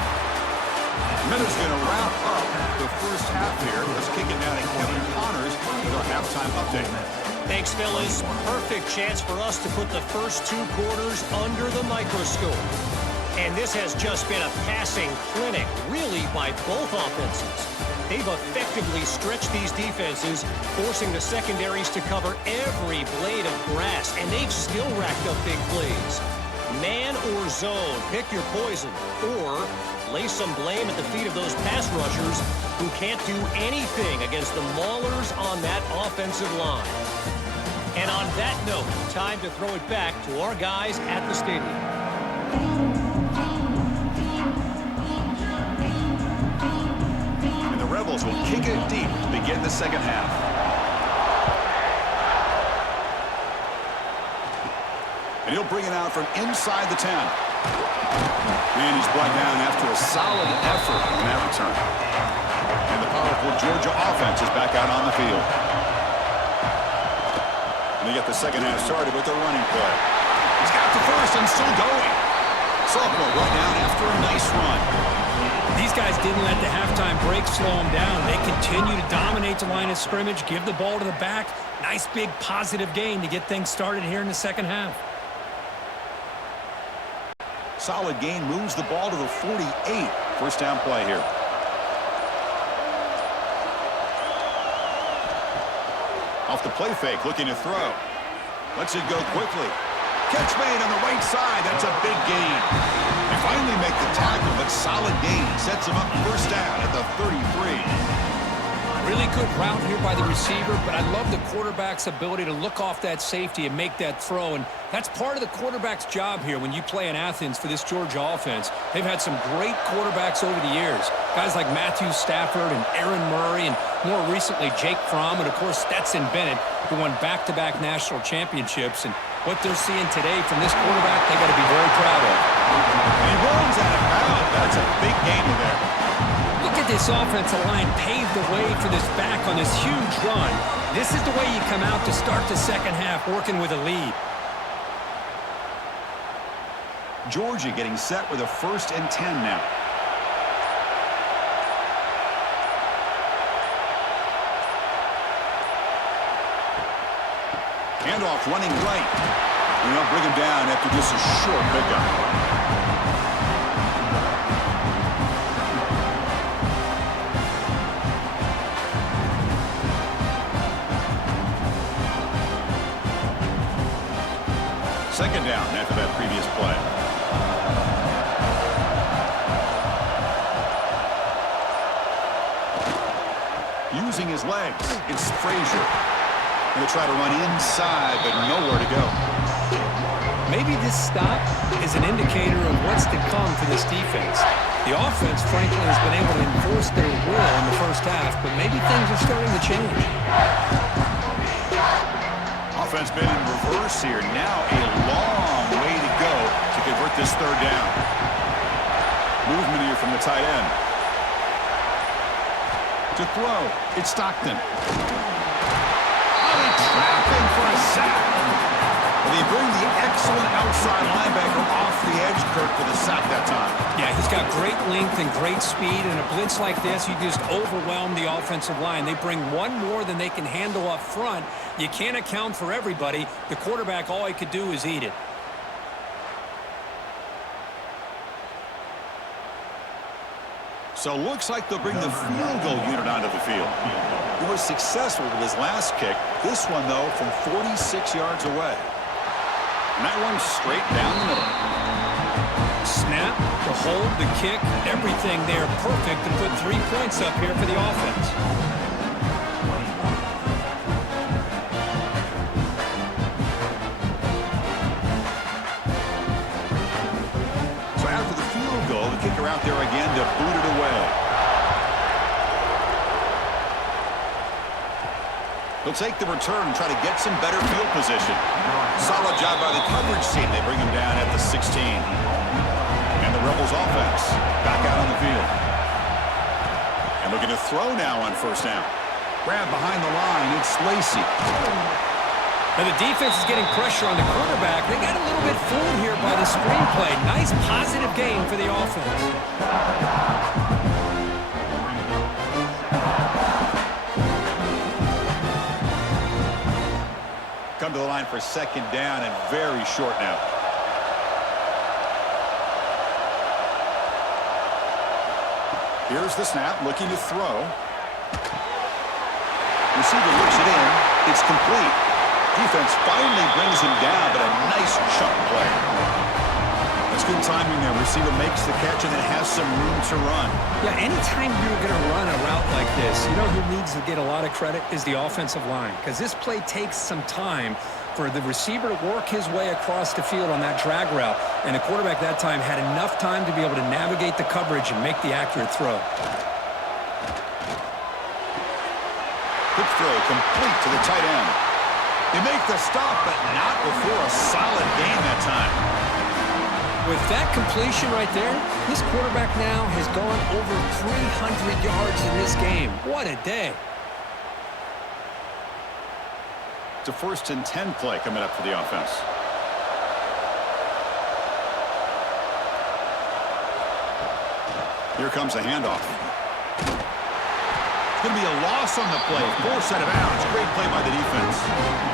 Minutes going to wrap up the first half here. Let's kick it down to Kevin Connors with our halftime update. Thanks, fellas. Perfect chance for us to put the first 2 quarters under the microscope. And this has just been a passing clinic, really, by both offenses. They've effectively stretched these defenses, forcing the secondaries to cover every blade of grass, and they've still racked up big plays. Man or zone, pick your poison, or lay some blame at the feet of those pass rushers who can't do anything against the maulers on that offensive line. And on that note, time to throw it back to our guys at the stadium. And the Rebels will kick it deep to begin the second half. And he'll bring it out from inside the 10. And he's brought down after a solid effort in that return. And the powerful Georgia offense is back out on the field. And they get the second half started with a running play. He's got the first and still going. Sophomore brought down after a nice run. These guys didn't let the halftime break slow them down. They continue to dominate the line of scrimmage, give the ball to the back. Nice big positive gain to get things started here in the second half. Solid gain moves the ball to the 48. First down play here. Off the play fake, looking to throw. Lets it go quickly. Catch made on the right side. That's a big gain. They finally make the tackle, but solid gain sets him up first down at the 33. Really good route here by the receiver, but I love the quarterback's ability to look off that safety and make that throw. And that's part of the quarterback's job here when you play in Athens for this Georgia offense. They've had some great quarterbacks over the years. Guys like Matthew Stafford and Aaron Murray, and more recently Jake Fromm, and of course Stetson Bennett, who won back-to-back national championships. And what they're seeing today from this quarterback, they got to be very proud of. And he runs out of bounds. That's a big gain there. Look at this offensive line pave the way for this back on this huge run. This is the way you come out to start the second half, working with a lead. Georgia getting set with a 1st and 10 now. Handoff running right. And they'll bring him down after just a short pickup. Second down after that previous play. Using his legs, it's Frazier. Going to try to run inside, but nowhere to go. Maybe this stop is an indicator of what's to come for this defense. The offense, frankly, has been able to enforce their will in the first half, but maybe things are starting to change. Offense been in reverse here. Now a long way to go to convert this third down. Movement here from the tight end. To throw, it's Stockton. Trapping for a sack. They bring the excellent outside linebacker off the edge, Kirk, for the sack that time. Yeah, he's got great length and great speed, and a blitz like this, you just overwhelm the offensive line. They bring one more than they can handle up front. You can't account for everybody. The quarterback, all he could do is eat it. So looks like they'll bring the field goal unit onto the field. He was successful with his last kick. This one, though, from 46 yards away. And that one straight down the middle. Snap, the hold, the kick, everything there perfect to put 3 points up here for the offense. out there again to boot it away. He'll take the return and try to get some better field position. Solid job by the coverage team. They bring him down at the 16. And the Rebels offense back out on the field. And looking to throw now on first down. Grab behind the line. It's Lacey. Now the defense is getting pressure on the quarterback. They got a little bit fooled here by the screenplay. Nice positive gain for the offense. Come to the line for second down and very short now. Here's the snap, looking to throw. Receiver looks it in. It's complete. Defense finally brings him down, but a nice chunk play. That's good timing there. Receiver makes the catch and then has some room to run. Yeah, anytime you're going to run a route like this, you know who needs to get a lot of credit is the offensive line, because this play takes some time for the receiver to work his way across the field on that drag route, and the quarterback that time had enough time to be able to navigate the coverage and make the accurate throw. Quick throw complete to the tight end. They make the stop, but not before a solid gain that time. With that completion right there, this quarterback now has gone over 300 yards in this game. What a day. It's a 1st and 10 play coming up for the offense. Here comes a handoff. It's going to be a loss on the play. Forced out of bounds. Great play by the defense.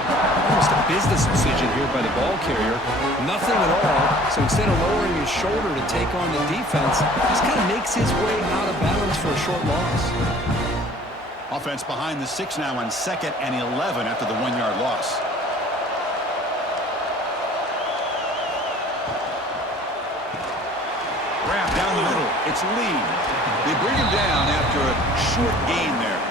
Almost a business decision here by the ball carrier. Nothing at all. So instead of lowering his shoulder to take on the defense, just kind of makes his way out of bounds for a short loss. Offense behind the 6 now on 2nd and 11 after the 1-yard loss. Grab down the middle. It's Lee. They bring him down after a short gain there.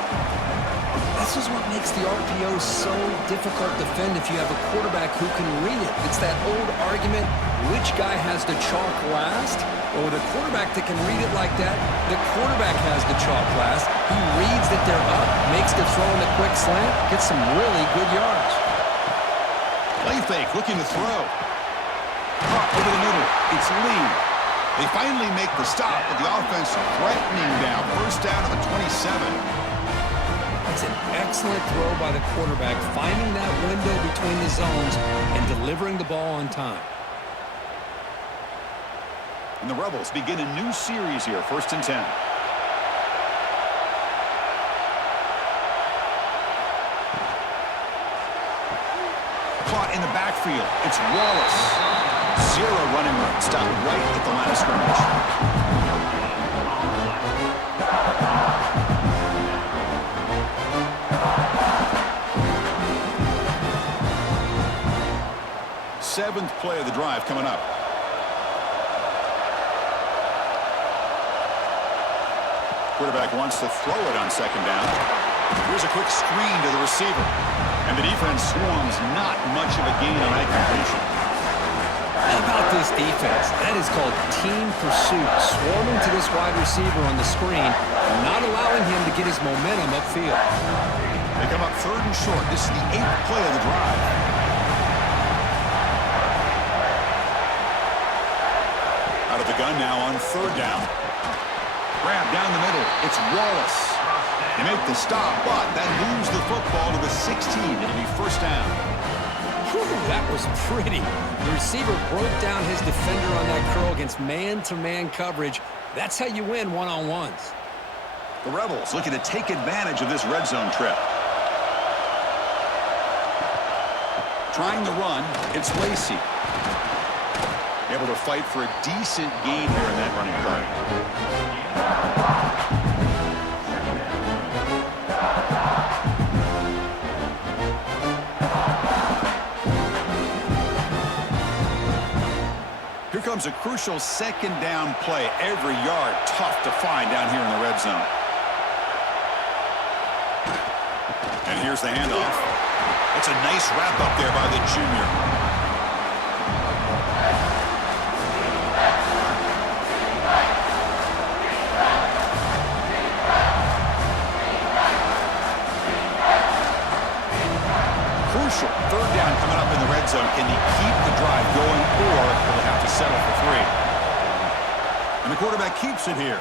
This is what makes the RPO so difficult to defend if you have a quarterback who can read it. It's that old argument, which guy has the chalk last? Well, with a quarterback that can read it like that, the quarterback has the chalk last. He reads that they're up, makes the throw in the quick slant, gets some really good yards. Play fake, looking to throw. Caught over the middle. It's Lee. They finally make the stop, but the offense threatening now. First down to the 27. That's an excellent throw by the quarterback, finding that window between the zones and delivering the ball on time. And the Rebels begin a new series here, 1st and 10. Caught in the backfield. It's Wallace. 0 running room. Stopped right at the line of scrimmage. Seventh play of the drive coming up. Quarterback wants to throw it on 2nd down. Here's a quick screen to the receiver. And the defense swarms, not much of a gain on that completion. How about this defense? That is called team pursuit. Swarming to this wide receiver on the screen, not allowing him to get his momentum upfield. They come up 3rd and short. This is the 8th play of the drive. Out of the gun now on 3rd down. Grab down the middle. It's Wallace. They make the stop, but that moves the football to the 16. It'll be first down. Whew, that was pretty. The receiver broke down his defender on that curl against man-to-man coverage. That's how you win one-on-ones. The Rebels looking to take advantage of this red zone trip. Trying to run, it's Lacey. Able to fight for a decent gain here in that running play. Here comes a crucial 2nd down play. Every yard tough to find down here in the red zone. And here's the handoff. It's a nice wrap up there by the junior. Can they keep the drive going, or will they have to settle for 3? And the quarterback keeps it here.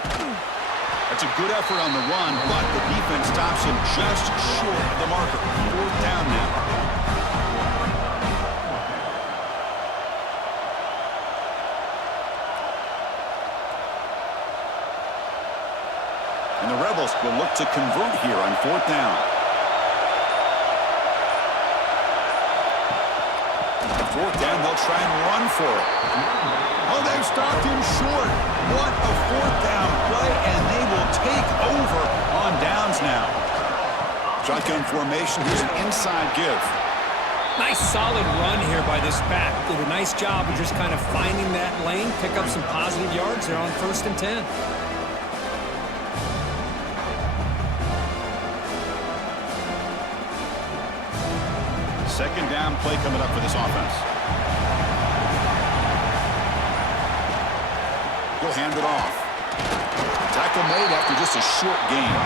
That's a good effort on the run, but the defense stops him just short of the marker. 4th down now. And the Rebels will look to convert here on 4th down. 4th down, they'll try and run for it. Oh, they've stopped him short. What a 4th down play, and they will take over on downs now. Shotgun formation, here's an inside give. Nice solid run here by this back. Did a nice job of just kind of finding that lane, pick up some positive yards there on 1st and 10. Second down play coming up for this offense. He'll hand it off. Tackle made after just a short gain.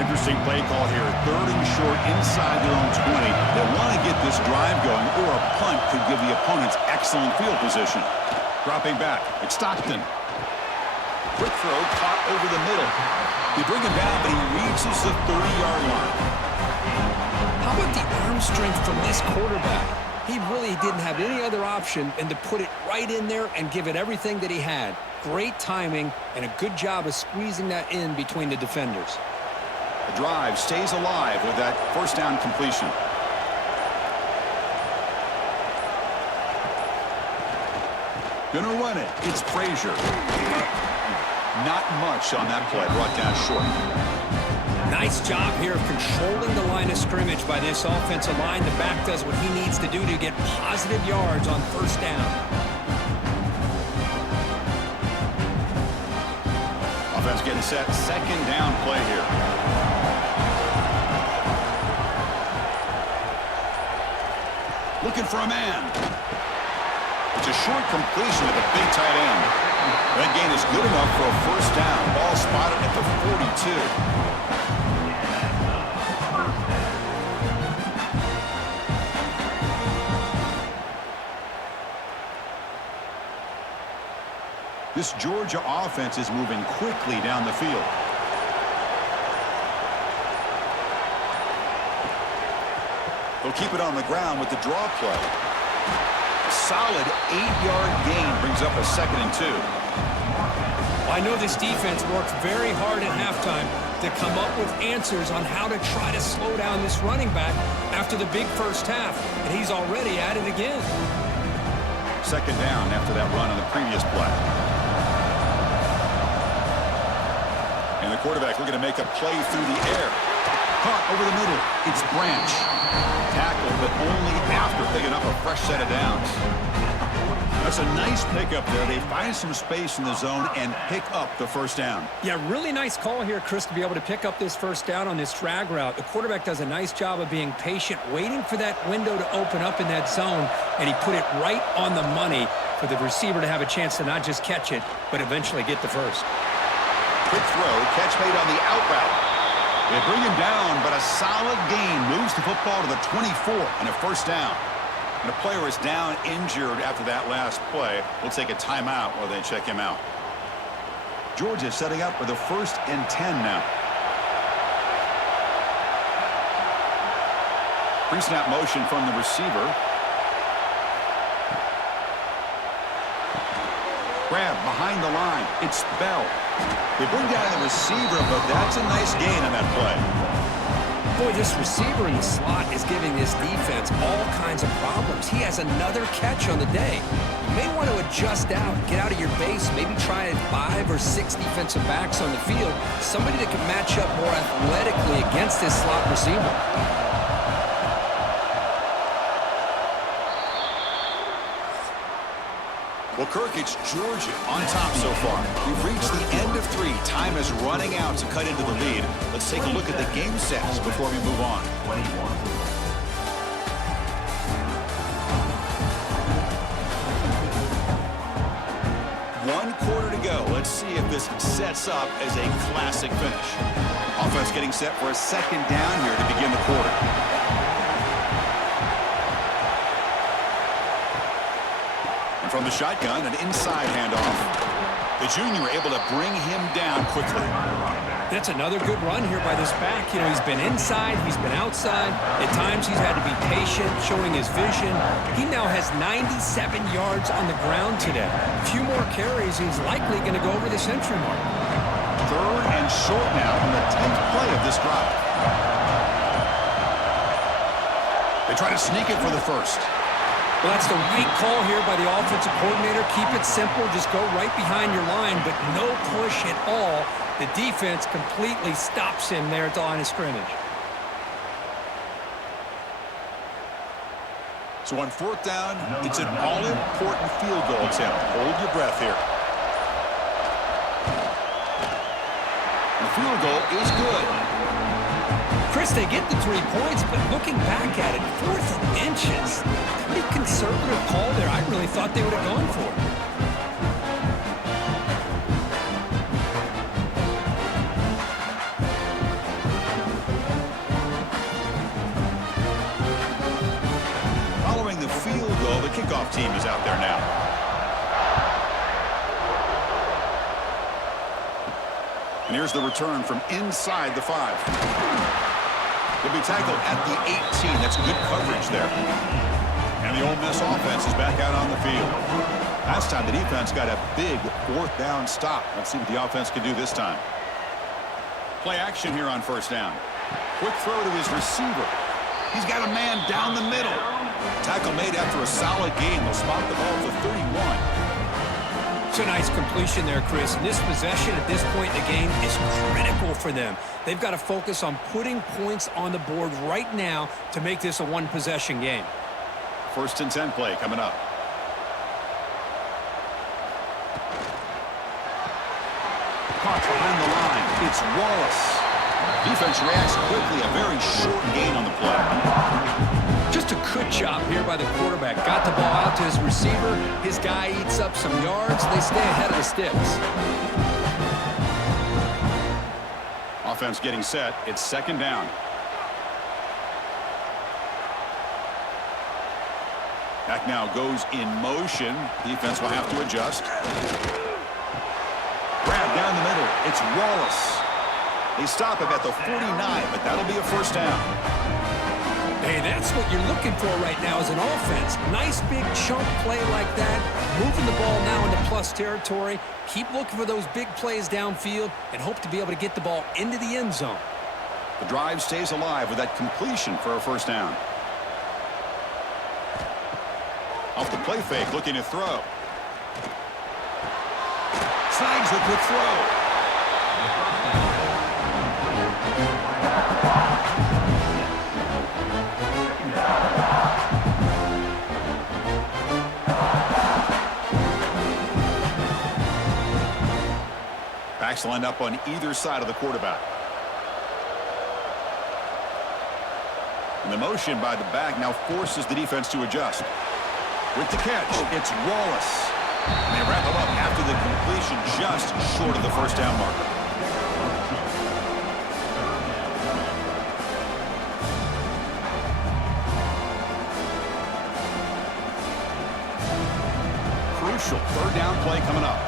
Interesting play call here. 3rd and short inside their own 20. They want to get this drive going, or a punt could give the opponents excellent field position. Dropping back, it's Stockton. Quick throw, caught over the middle. They bring him down, but he reaches the 30-yard line. How about the arm strength from this quarterback? He really didn't have any other option than to put it right in there and give it everything that he had. Great timing and a good job of squeezing that in between the defenders. The drive stays alive with that 1st down completion. Gonna run it. It's Frazier. Not much on that play. Brought down short. Nice job here of controlling the line of scrimmage by this offensive line. The back does what he needs to do to get positive yards on 1st down. Offense getting set. 2nd down play here. Looking for a man. It's a short completion with a big tight end. That gain is good enough for a 1st down. Ball spotted at the 42. This Georgia offense is moving quickly down the field. They'll keep it on the ground with the draw play. A solid 8-yard gain brings up a 2nd and 2. I know this defense worked very hard at halftime to come up with answers on how to try to slow down this running back after the big 1st half, and he's already at it again. 2nd down after that run on the previous play. And the quarterback looking to make a play through the air. Caught over the middle. It's Branch. Tackle, but only after picking up a fresh set of downs. That's a nice pickup there. They find some space in the zone and pick up the 1st down. Yeah, really nice call here, Chris, to be able to pick up this 1st down on this drag route. The quarterback does a nice job of being patient, waiting for that window to open up in that zone, and he put it right on the money for the receiver to have a chance to not just catch it, but eventually get the 1st. Quick throw, catch made on the out route. They bring him down, but a solid gain moves the football to the 24 and a 1st down. And a player is down injured after that last play. We'll take a timeout while they check him out. Georgia setting up with a 1st and 10 now. Pre-snap motion from the receiver. Grab behind the line. It's Bell. They bring down the receiver, but that's a nice gain on that play. Boy, this receiver in the slot is giving this defense all kinds of problems. He has another catch on the day. You may want to adjust out, get out of your base, maybe try 5 or 6 defensive backs on the field, somebody that can match up more athletically against this slot receiver. Well, Kirk, it's Georgia on top so far. We've reached the end of 3. Time is running out to cut into the lead. Let's take a look at the game stats before we move on. 1 quarter to go. Let's see if this sets up as a classic finish. Offense getting set for a second down here to begin the quarter. And from the shotgun, an inside handoff. The junior able to bring him down quickly. That's another good run here by this back. You know, he's been inside, he's been outside. At times, he's had to be patient, showing his vision. He now has 97 yards on the ground today. A few more carries, he's likely going to go over the century mark. 3rd and short now on the 10th play of this drive. They try to sneak it for the first. Well, that's the right call here by the offensive coordinator. Keep it simple, just go right behind your line, but no push at all. The defense completely stops him there at the line of scrimmage. So on 4th down, it's an all-important field goal attempt. Hold your breath here. The field goal is good. Chris, they get the 3 points, but looking back at it, 4th and inches. Pretty conservative call there. I really thought they would have gone for it. Following the field goal, the kickoff team is out there now. And here's the return from inside the 5. He'll be tackled at the 18. That's good coverage there. And the Ole Miss offense is back out on the field. Last time the defense got a big 4th down stop. Let's see what the offense can do this time. Play action here on 1st down. Quick throw to his receiver. He's got a man down the middle. Tackle made after a solid game. They'll spot the ball for 31. It's a nice completion there, Chris. And this possession at this point in the game is critical for them. They've got to focus on putting points on the board right now to make this a 1-possession game. 1st and 10 play coming up. Caught behind the line. It's Wallace. Defense reacts quickly. A very short gain on the play. Just a good job here by the quarterback. Got the ball out to his receiver. His guy eats up some yards. They stay ahead of the sticks. Offense getting set. It's 2nd down. Back now goes in motion. Defense will have to adjust. Grab down the middle. It's Wallace. They stop him at the 49, but that'll be a 1st down. Hey, that's what you're looking for right now as an offense. Nice big chunk play like that. Moving the ball now into plus territory. Keep looking for those big plays downfield and hope to be able to get the ball into the end zone. The drive stays alive with that completion for a 1st down. Off the play fake, looking to throw. Snags a quick throw. Backs lined up on either side of the quarterback. And the motion by the back now forces the defense to adjust. With the catch, it's Wallace. And they wrap him up after the completion just short of the 1st down marker. Crucial 3rd down play coming up.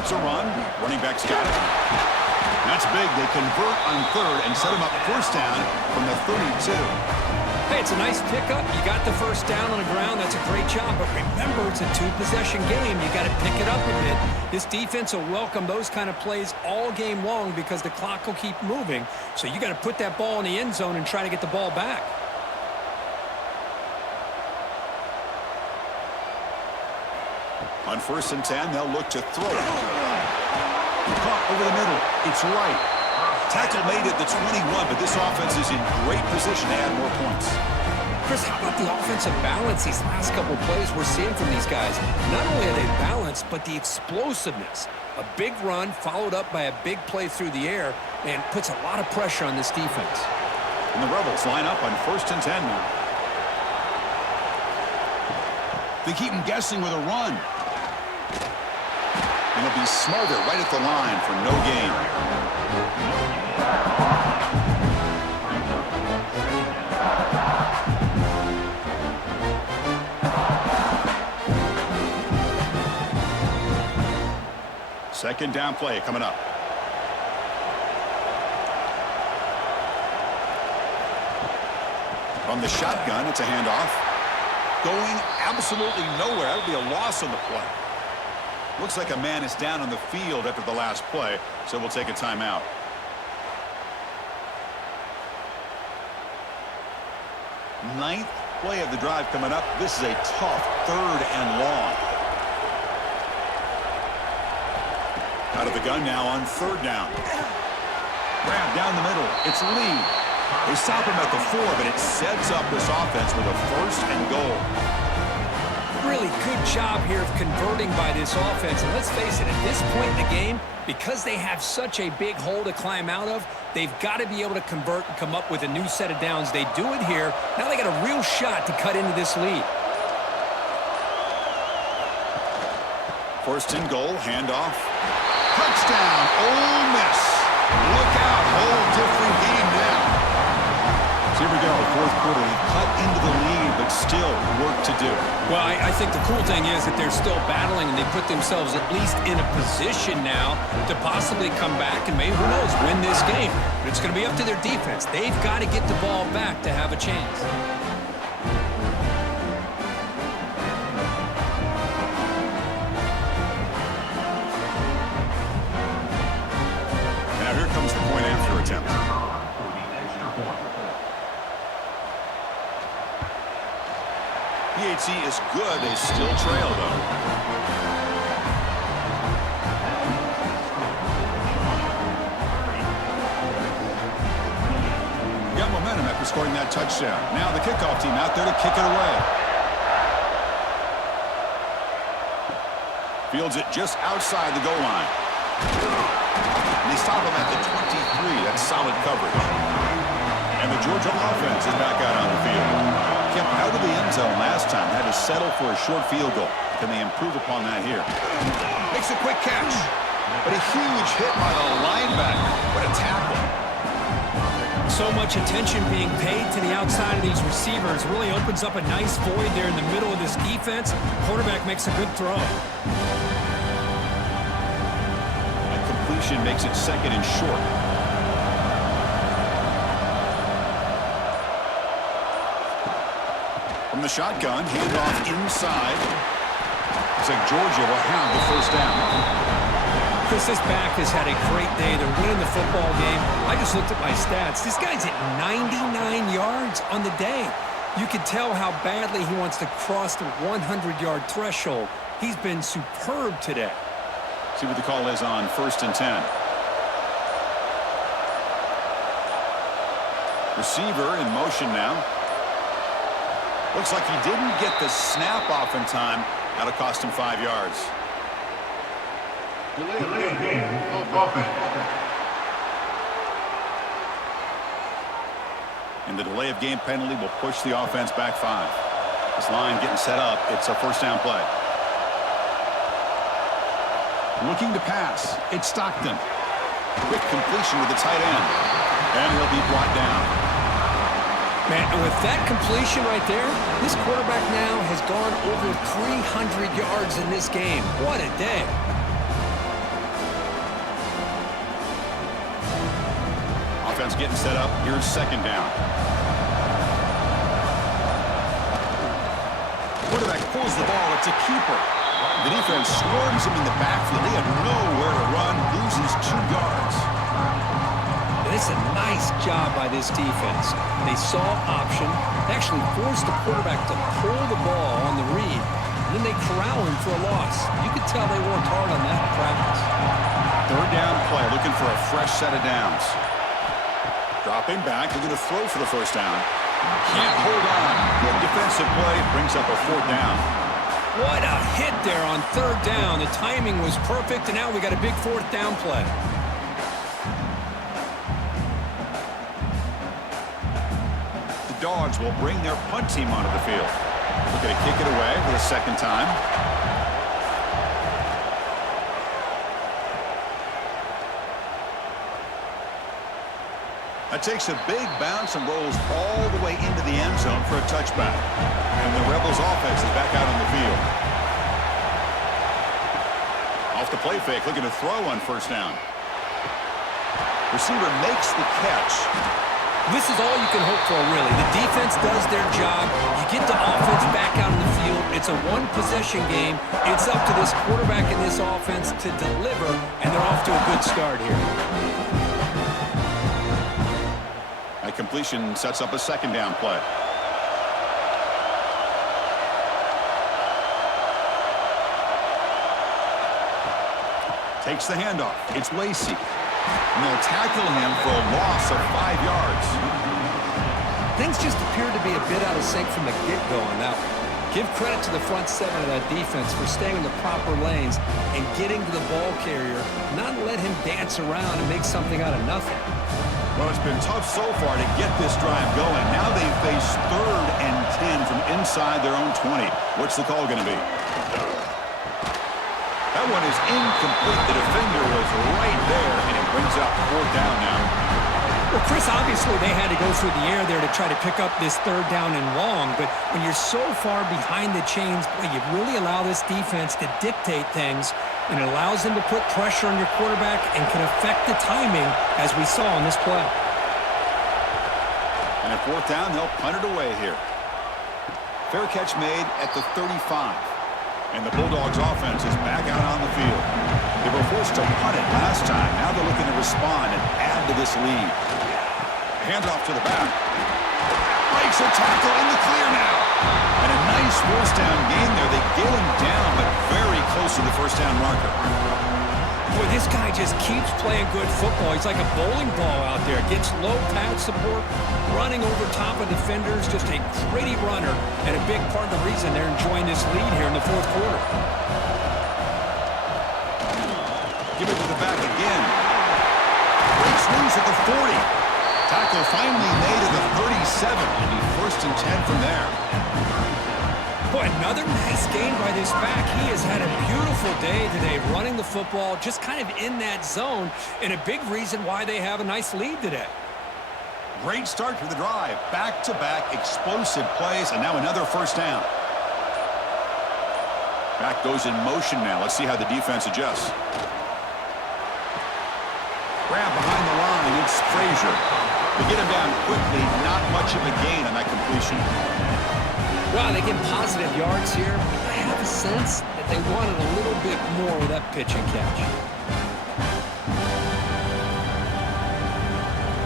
It's a run. Running back's got it. That's big. They convert on 3rd and set him up 1st down from the 32. Hey, it's a nice pickup. You got the 1st down on the ground. That's a great job. But remember, it's a 2-possession game. You got to pick it up a bit. This defense will welcome those kind of plays all game long because the clock will keep moving. So you got to put that ball in the end zone and try to get the ball back. On 1st and 10, they'll look to throw it. Caught over the middle. It's right. Tackle made at the 21, but this offense is in great position to add more points. Chris, how about the offensive balance these last couple plays we're seeing from these guys? Not only are they balanced, but the explosiveness. A big run followed up by a big play through the air and puts a lot of pressure on this defense. And the Rebels line up on 1st and 10 now. They keep him guessing with a run. And he'll be smothered right at the line for no gain. Second down play coming up. From the shotgun, it's a handoff. Going absolutely nowhere. That would be a loss on the play. Looks like a man is down on the field after the last play, so we'll take a timeout. Ninth play of the drive coming up. This is a tough 3rd and long. Out of the gun now on 3rd down. Grab down the middle. It's Lee. They stop him at the 4, but it sets up this offense with a 1st and goal. Really good job here of converting by this offense. And let's face it, at this point in the game, because they have such a big hole to climb out of, they've got to be able to convert and come up with a new set of downs. They do it here. Now they got a real shot to cut into this lead. 1st and goal, handoff. Touchdown, Ole Miss. Look out, whole different game now. So here we go, 4th quarter. We've cut into the lead, but still work to do. Well, I think the cool thing is that they're still battling, and they put themselves at least in a position now to possibly come back and maybe, who knows, win this game. But it's going to be up to their defense. They've got to get the ball back to have a chance. Now here comes the point after attempt. PHC is good. They still trail, though. Got momentum after scoring that touchdown. Now the kickoff team out there to kick it away. Fields it just outside the goal line. And they stop him at the 23. That's solid coverage. And the Georgia offense is back out on the field. Kept out of the end zone last time. Had to settle for a short field goal. Can they improve upon that here? Makes a quick catch. But a huge hit by the linebacker. What a tackle. So much attention being paid to the outside of these receivers. Really opens up a nice void there in the middle of this defense. Quarterback makes a good throw. A completion makes it 2nd and short. From the shotgun, handoff inside. Looks like Georgia will have the 1st down. Chris, this back has had a great day. They're winning the football game. I just looked at my stats. This guy's at 99 yards on the day. You can tell how badly he wants to cross the 100-yard threshold. He's been superb today. See what the call is on 1st and 10. Receiver in motion now. Looks like he didn't get the snap off in time. That'll cost him 5 yards. Delay game of offense. And the delay of game penalty will push the offense back 5. This line getting set up. It's a 1st down play. Looking to pass. It's Stockton. Quick completion to the tight end. And he'll be brought down. Man, and with that completion right there, this quarterback now has gone over 300 yards in this game. What a day. Offense getting set up. Here's 2nd down. Quarterback pulls the ball. It's a keeper. The defense swarms him in the backfield. He had nowhere to run. Loses 2 yards. It's a nice job by this defense. They saw option. They actually forced the quarterback to pull the ball on the read. And then they corral him for a loss. You could tell they worked hard on that in practice. 3rd down play, looking for a fresh set of downs. Dropping back, looking to throw for the 1st down. Can't hold on. Good defensive play, brings up a 4th down. What a hit there on 3rd down. The timing was perfect, and now we got a big 4th down play. Dogs will bring their punt team onto the field. Looking to kick it away for the second time. That takes a big bounce and rolls all the way into the end zone for a touchback. And the Rebels offense is back out on the field. Off the play fake, looking to throw on first down. Receiver makes the catch. This is all you can hope for, really. The defense does their job. You get the offense back out on the field. It's a one-possession game. It's up to this quarterback and this offense to deliver, and they're off to a good start here. That completion sets up a second down play. Takes the handoff. It's Lacey. And they'll tackle him for a loss of 5 yards. Things just appear to be a bit out of sync from the get-go on that one. Give credit to the front seven of that defense for staying in the proper lanes and getting to the ball carrier, not let him dance around and make something out of nothing. Well, it's been tough so far to get this drive going. Now they face 3rd and 10 from inside their own 20. What's the call going to be? That one is incomplete. The defender was right there, and it brings up 4th down now. Well, Chris, obviously they had to go through the air there to try to pick up this 3rd down and long, but when you're so far behind the chains, boy, you really allow this defense to dictate things, and it allows them to put pressure on your quarterback and can affect the timing, as we saw on this play. And at 4th down, they'll punt it away here. Fair catch made at the 35. And the Bulldogs offense is back out on the field. They were forced to punt it last time. Now they're looking to respond and add to this lead. Hand off to the back. Breaks a tackle in the clear now. And a nice 4th down gain there. They get him down, but very close to the 1st down marker. Boy, this guy just keeps playing good football. He's like a bowling ball out there. Gets low pad support, running over top of defenders. Just a gritty runner, and a big part of the reason they're enjoying this lead here in the 4th quarter. Give it to the back again. Breaks loose at the 40. Tackle finally made at the 37. And be 1st and 10 from there. Boy, another nice gain by this back. He has had a beautiful day today running the football, just kind of in that zone, and a big reason why they have a nice lead today. Great start to the drive. Back-to-back explosive plays, and now another 1st down. Back goes in motion now. Let's see how the defense adjusts. Grab behind the line. It's Frazier. To get him down quickly, not much of a gain on that completion. Well, they get positive yards here. I have a sense that they wanted a little bit more with that pitch and catch.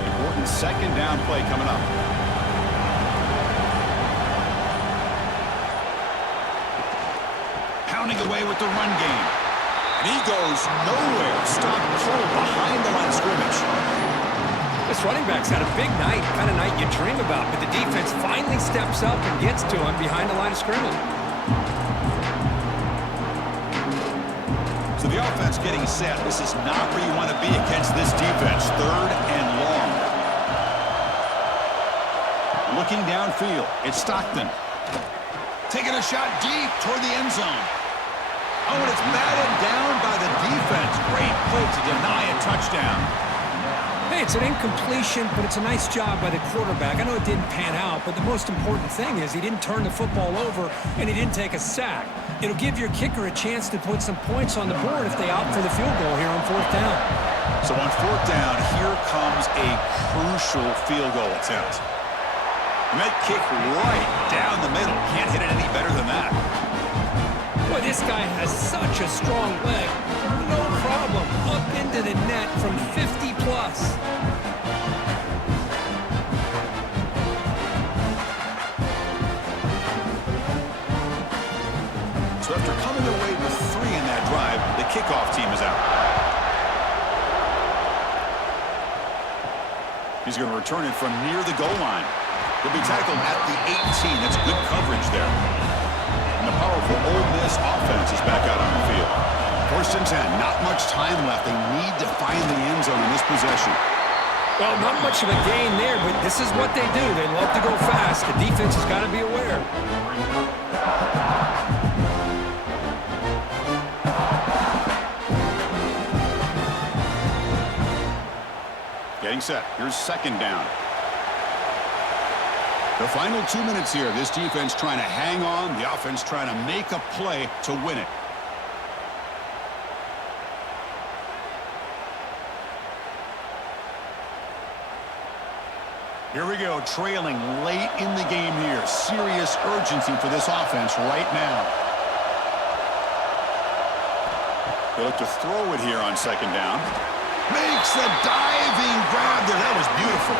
Important 2nd down play coming up. Pounding away with the run game. And he goes nowhere. Stop cold behind the line of scrimmage. This running back's had a big night, kind of night you dream about, but the defense finally steps up and gets to him behind the line of scrimmage. So the offense getting set. This is not where you want to be against this defense. 3rd and long. Looking downfield. It's Stockton. Taking a shot deep toward the end zone. Oh, and it's batted down by the defense. Great play to deny a touchdown. Hey, it's an incompletion, but it's a nice job by the quarterback. I know it didn't pan out, but the most important thing is he didn't turn the football over and he didn't take a sack. It'll give your kicker a chance to put some points on the board if they opt for the field goal here on 4th down. So on 4th down, here comes a crucial field goal attempt. And that kick right down the middle. Can't hit it any better than that. Boy, this guy has such a strong leg. No problem. Up into the net from 50 plus. So after coming away with 3 in that drive, the kickoff team is out. He's going to return it from near the goal line. He'll be tackled at the 18. That's good coverage there. And the powerful Ole Miss offense is back out on the field. 1st and 10. Not much time left. They need to find the end zone in this possession. Well, not much of a gain there, but this is what they do. They love to go fast. The defense has got to be aware. Getting set. Here's second down. The final 2 minutes here. This defense trying to hang on. The offense trying to make a play to win it. Here we go, trailing late in the game here. Serious urgency for this offense right now. They look to throw it here on second down. Makes the diving grab there. That was beautiful.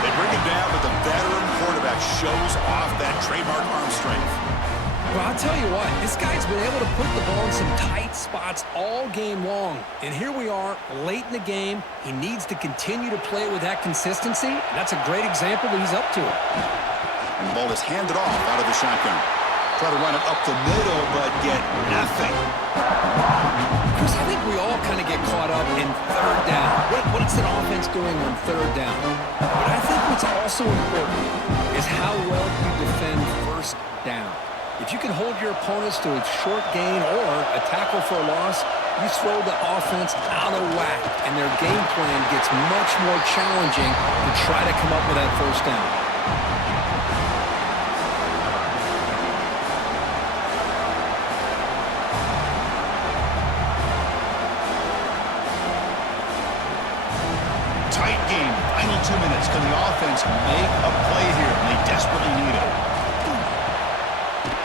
They bring it down, but the veteran quarterback shows off that trademark arm strength. Well, I'll tell you what, this guy's been able to put the ball in some tight spots all game long. And here we are, late in the game. He needs to continue to play with that consistency. That's a great example that he's up to it. And the ball is handed off out of the shotgun. Try to run it up the middle, but get nothing. Chris, I think we all kind of get caught up in third down. What's an offense doing on third down? But I think what's also important is how well you defend first down. If you can hold your opponents to a short gain or a tackle for a loss, you throw the offense out of whack, and their game plan gets much more challenging to try to come up with that first down. Tight game, final 2 minutes. Can the offense make a play here? They desperately need it.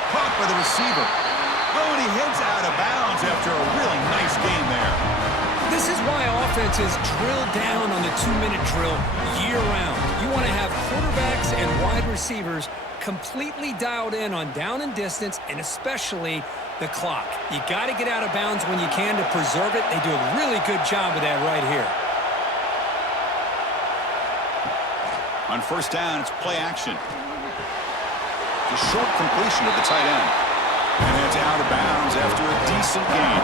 Caught by the receiver. Oh, and he heads out of bounds after a really nice game there. This is why offenses drill down on the 2-minute drill year-round. You want to have quarterbacks and wide receivers completely dialed in on down and distance, and especially the clock. You got to get out of bounds when you can to preserve it. They do a really good job of that right here. On first down, it's play action. The short completion of the tight end. And it's out of bounds after a decent gain.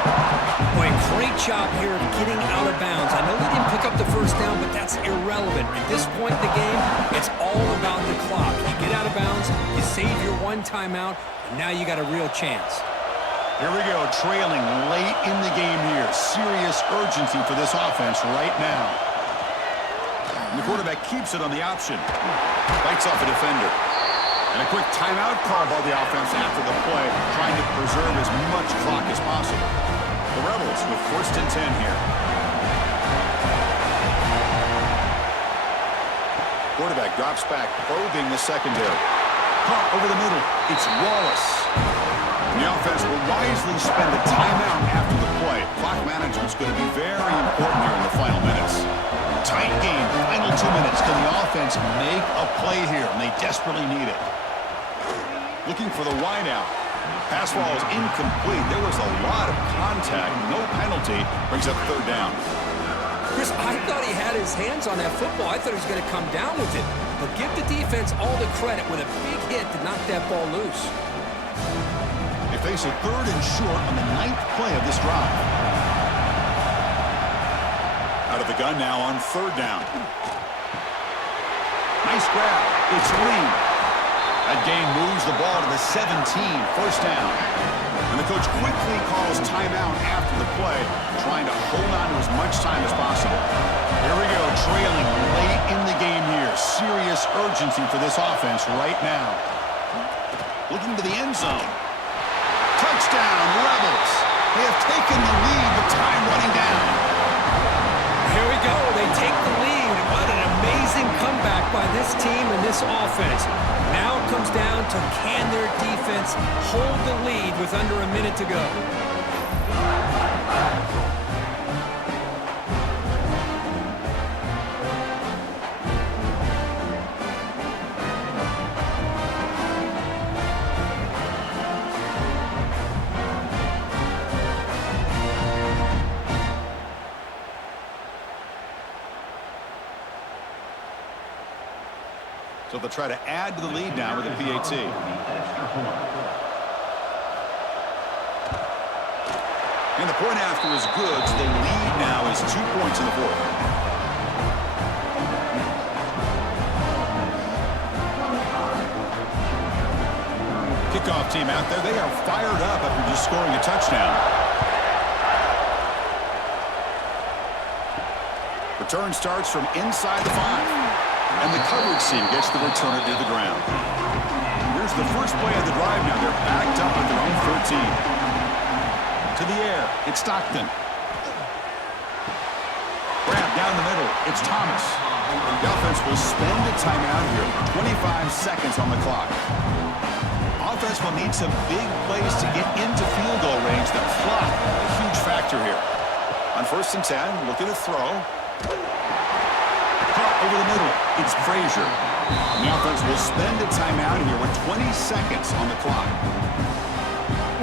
Boy, great job here of getting out of bounds. I know they didn't pick up the first down, but that's irrelevant. At this point in the game, it's all about the clock. You get out of bounds, you save your one timeout, and now you got a real chance. Here we go, trailing late in the game here. Serious urgency for this offense right now. And the quarterback keeps it on the option. Bites off a defender. And a quick timeout call by the offense after the play, trying to preserve as much clock as possible. The Rebels with first and 10 here. Quarterback drops back, probing the secondary. Caught over the middle. It's Wallace. And the offense will wisely spend a timeout after the play. Clock management's going to be very important here in the final minutes. Tight game, final 2 minutes. Can the offense make a play here? And they desperately need it. Looking for the wideout. Pass ball is incomplete. There was a lot of contact. No penalty. Brings up third down. Chris, I thought he had his hands on that football. I thought he was going to come down with it. But give the defense all the credit with a big hit to knock that ball loose. They face a third and short on the 9th play of this drive. Out of the gun now on third down. Nice grab. It's Lee. That gain moves the ball to the 17, first down. And the coach quickly calls timeout after the play, trying to hold on to as much time as possible. Here we go, trailing late in the game here. Serious urgency for this offense right now. Looking to the end zone. Touchdown, Rebels. They have taken the lead with time running down. Here we go. They take the lead. What an amazing comeback by this team and this offense. Now it comes down to can their defense hold the lead with under a minute to go. So they'll try to add to the lead now with a PAT. And the point after is good, so the lead now is 2 points in the fourth. kickoff team out there, they are fired up after just scoring a touchdown. Return starts from inside the 5. And the coverage team gets the returner to the ground. Here's the first play of the drive now. They're backed up at their own 13. To the air, it's Stockton. Grab down the middle, it's Thomas. The offense will spend a timeout here. 25 seconds on the clock. Offense will need some big plays to get into field goal range. The clock, a huge factor here. On 1st and 10, look at the throw. Caught over the middle, it's Frazier. The offense will spend a timeout here with 20 seconds on the clock.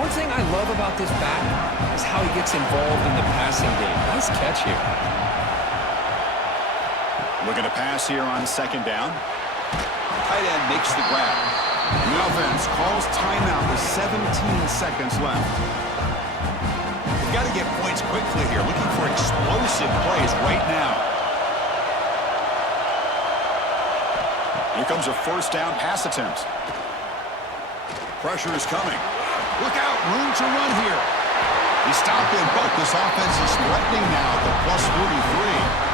One thing I love about this back is how he gets involved in the passing game. Nice catch here. Looking to pass here on 2nd down. Tight end makes the grab. The offense calls timeout with 17 seconds left. You've got to get points quickly here. Looking for explosive plays right now. Here comes a 1st down pass attempt. Pressure is coming. Look out, room to run here. He stopped in, but this offense is threatening now at the plus 43.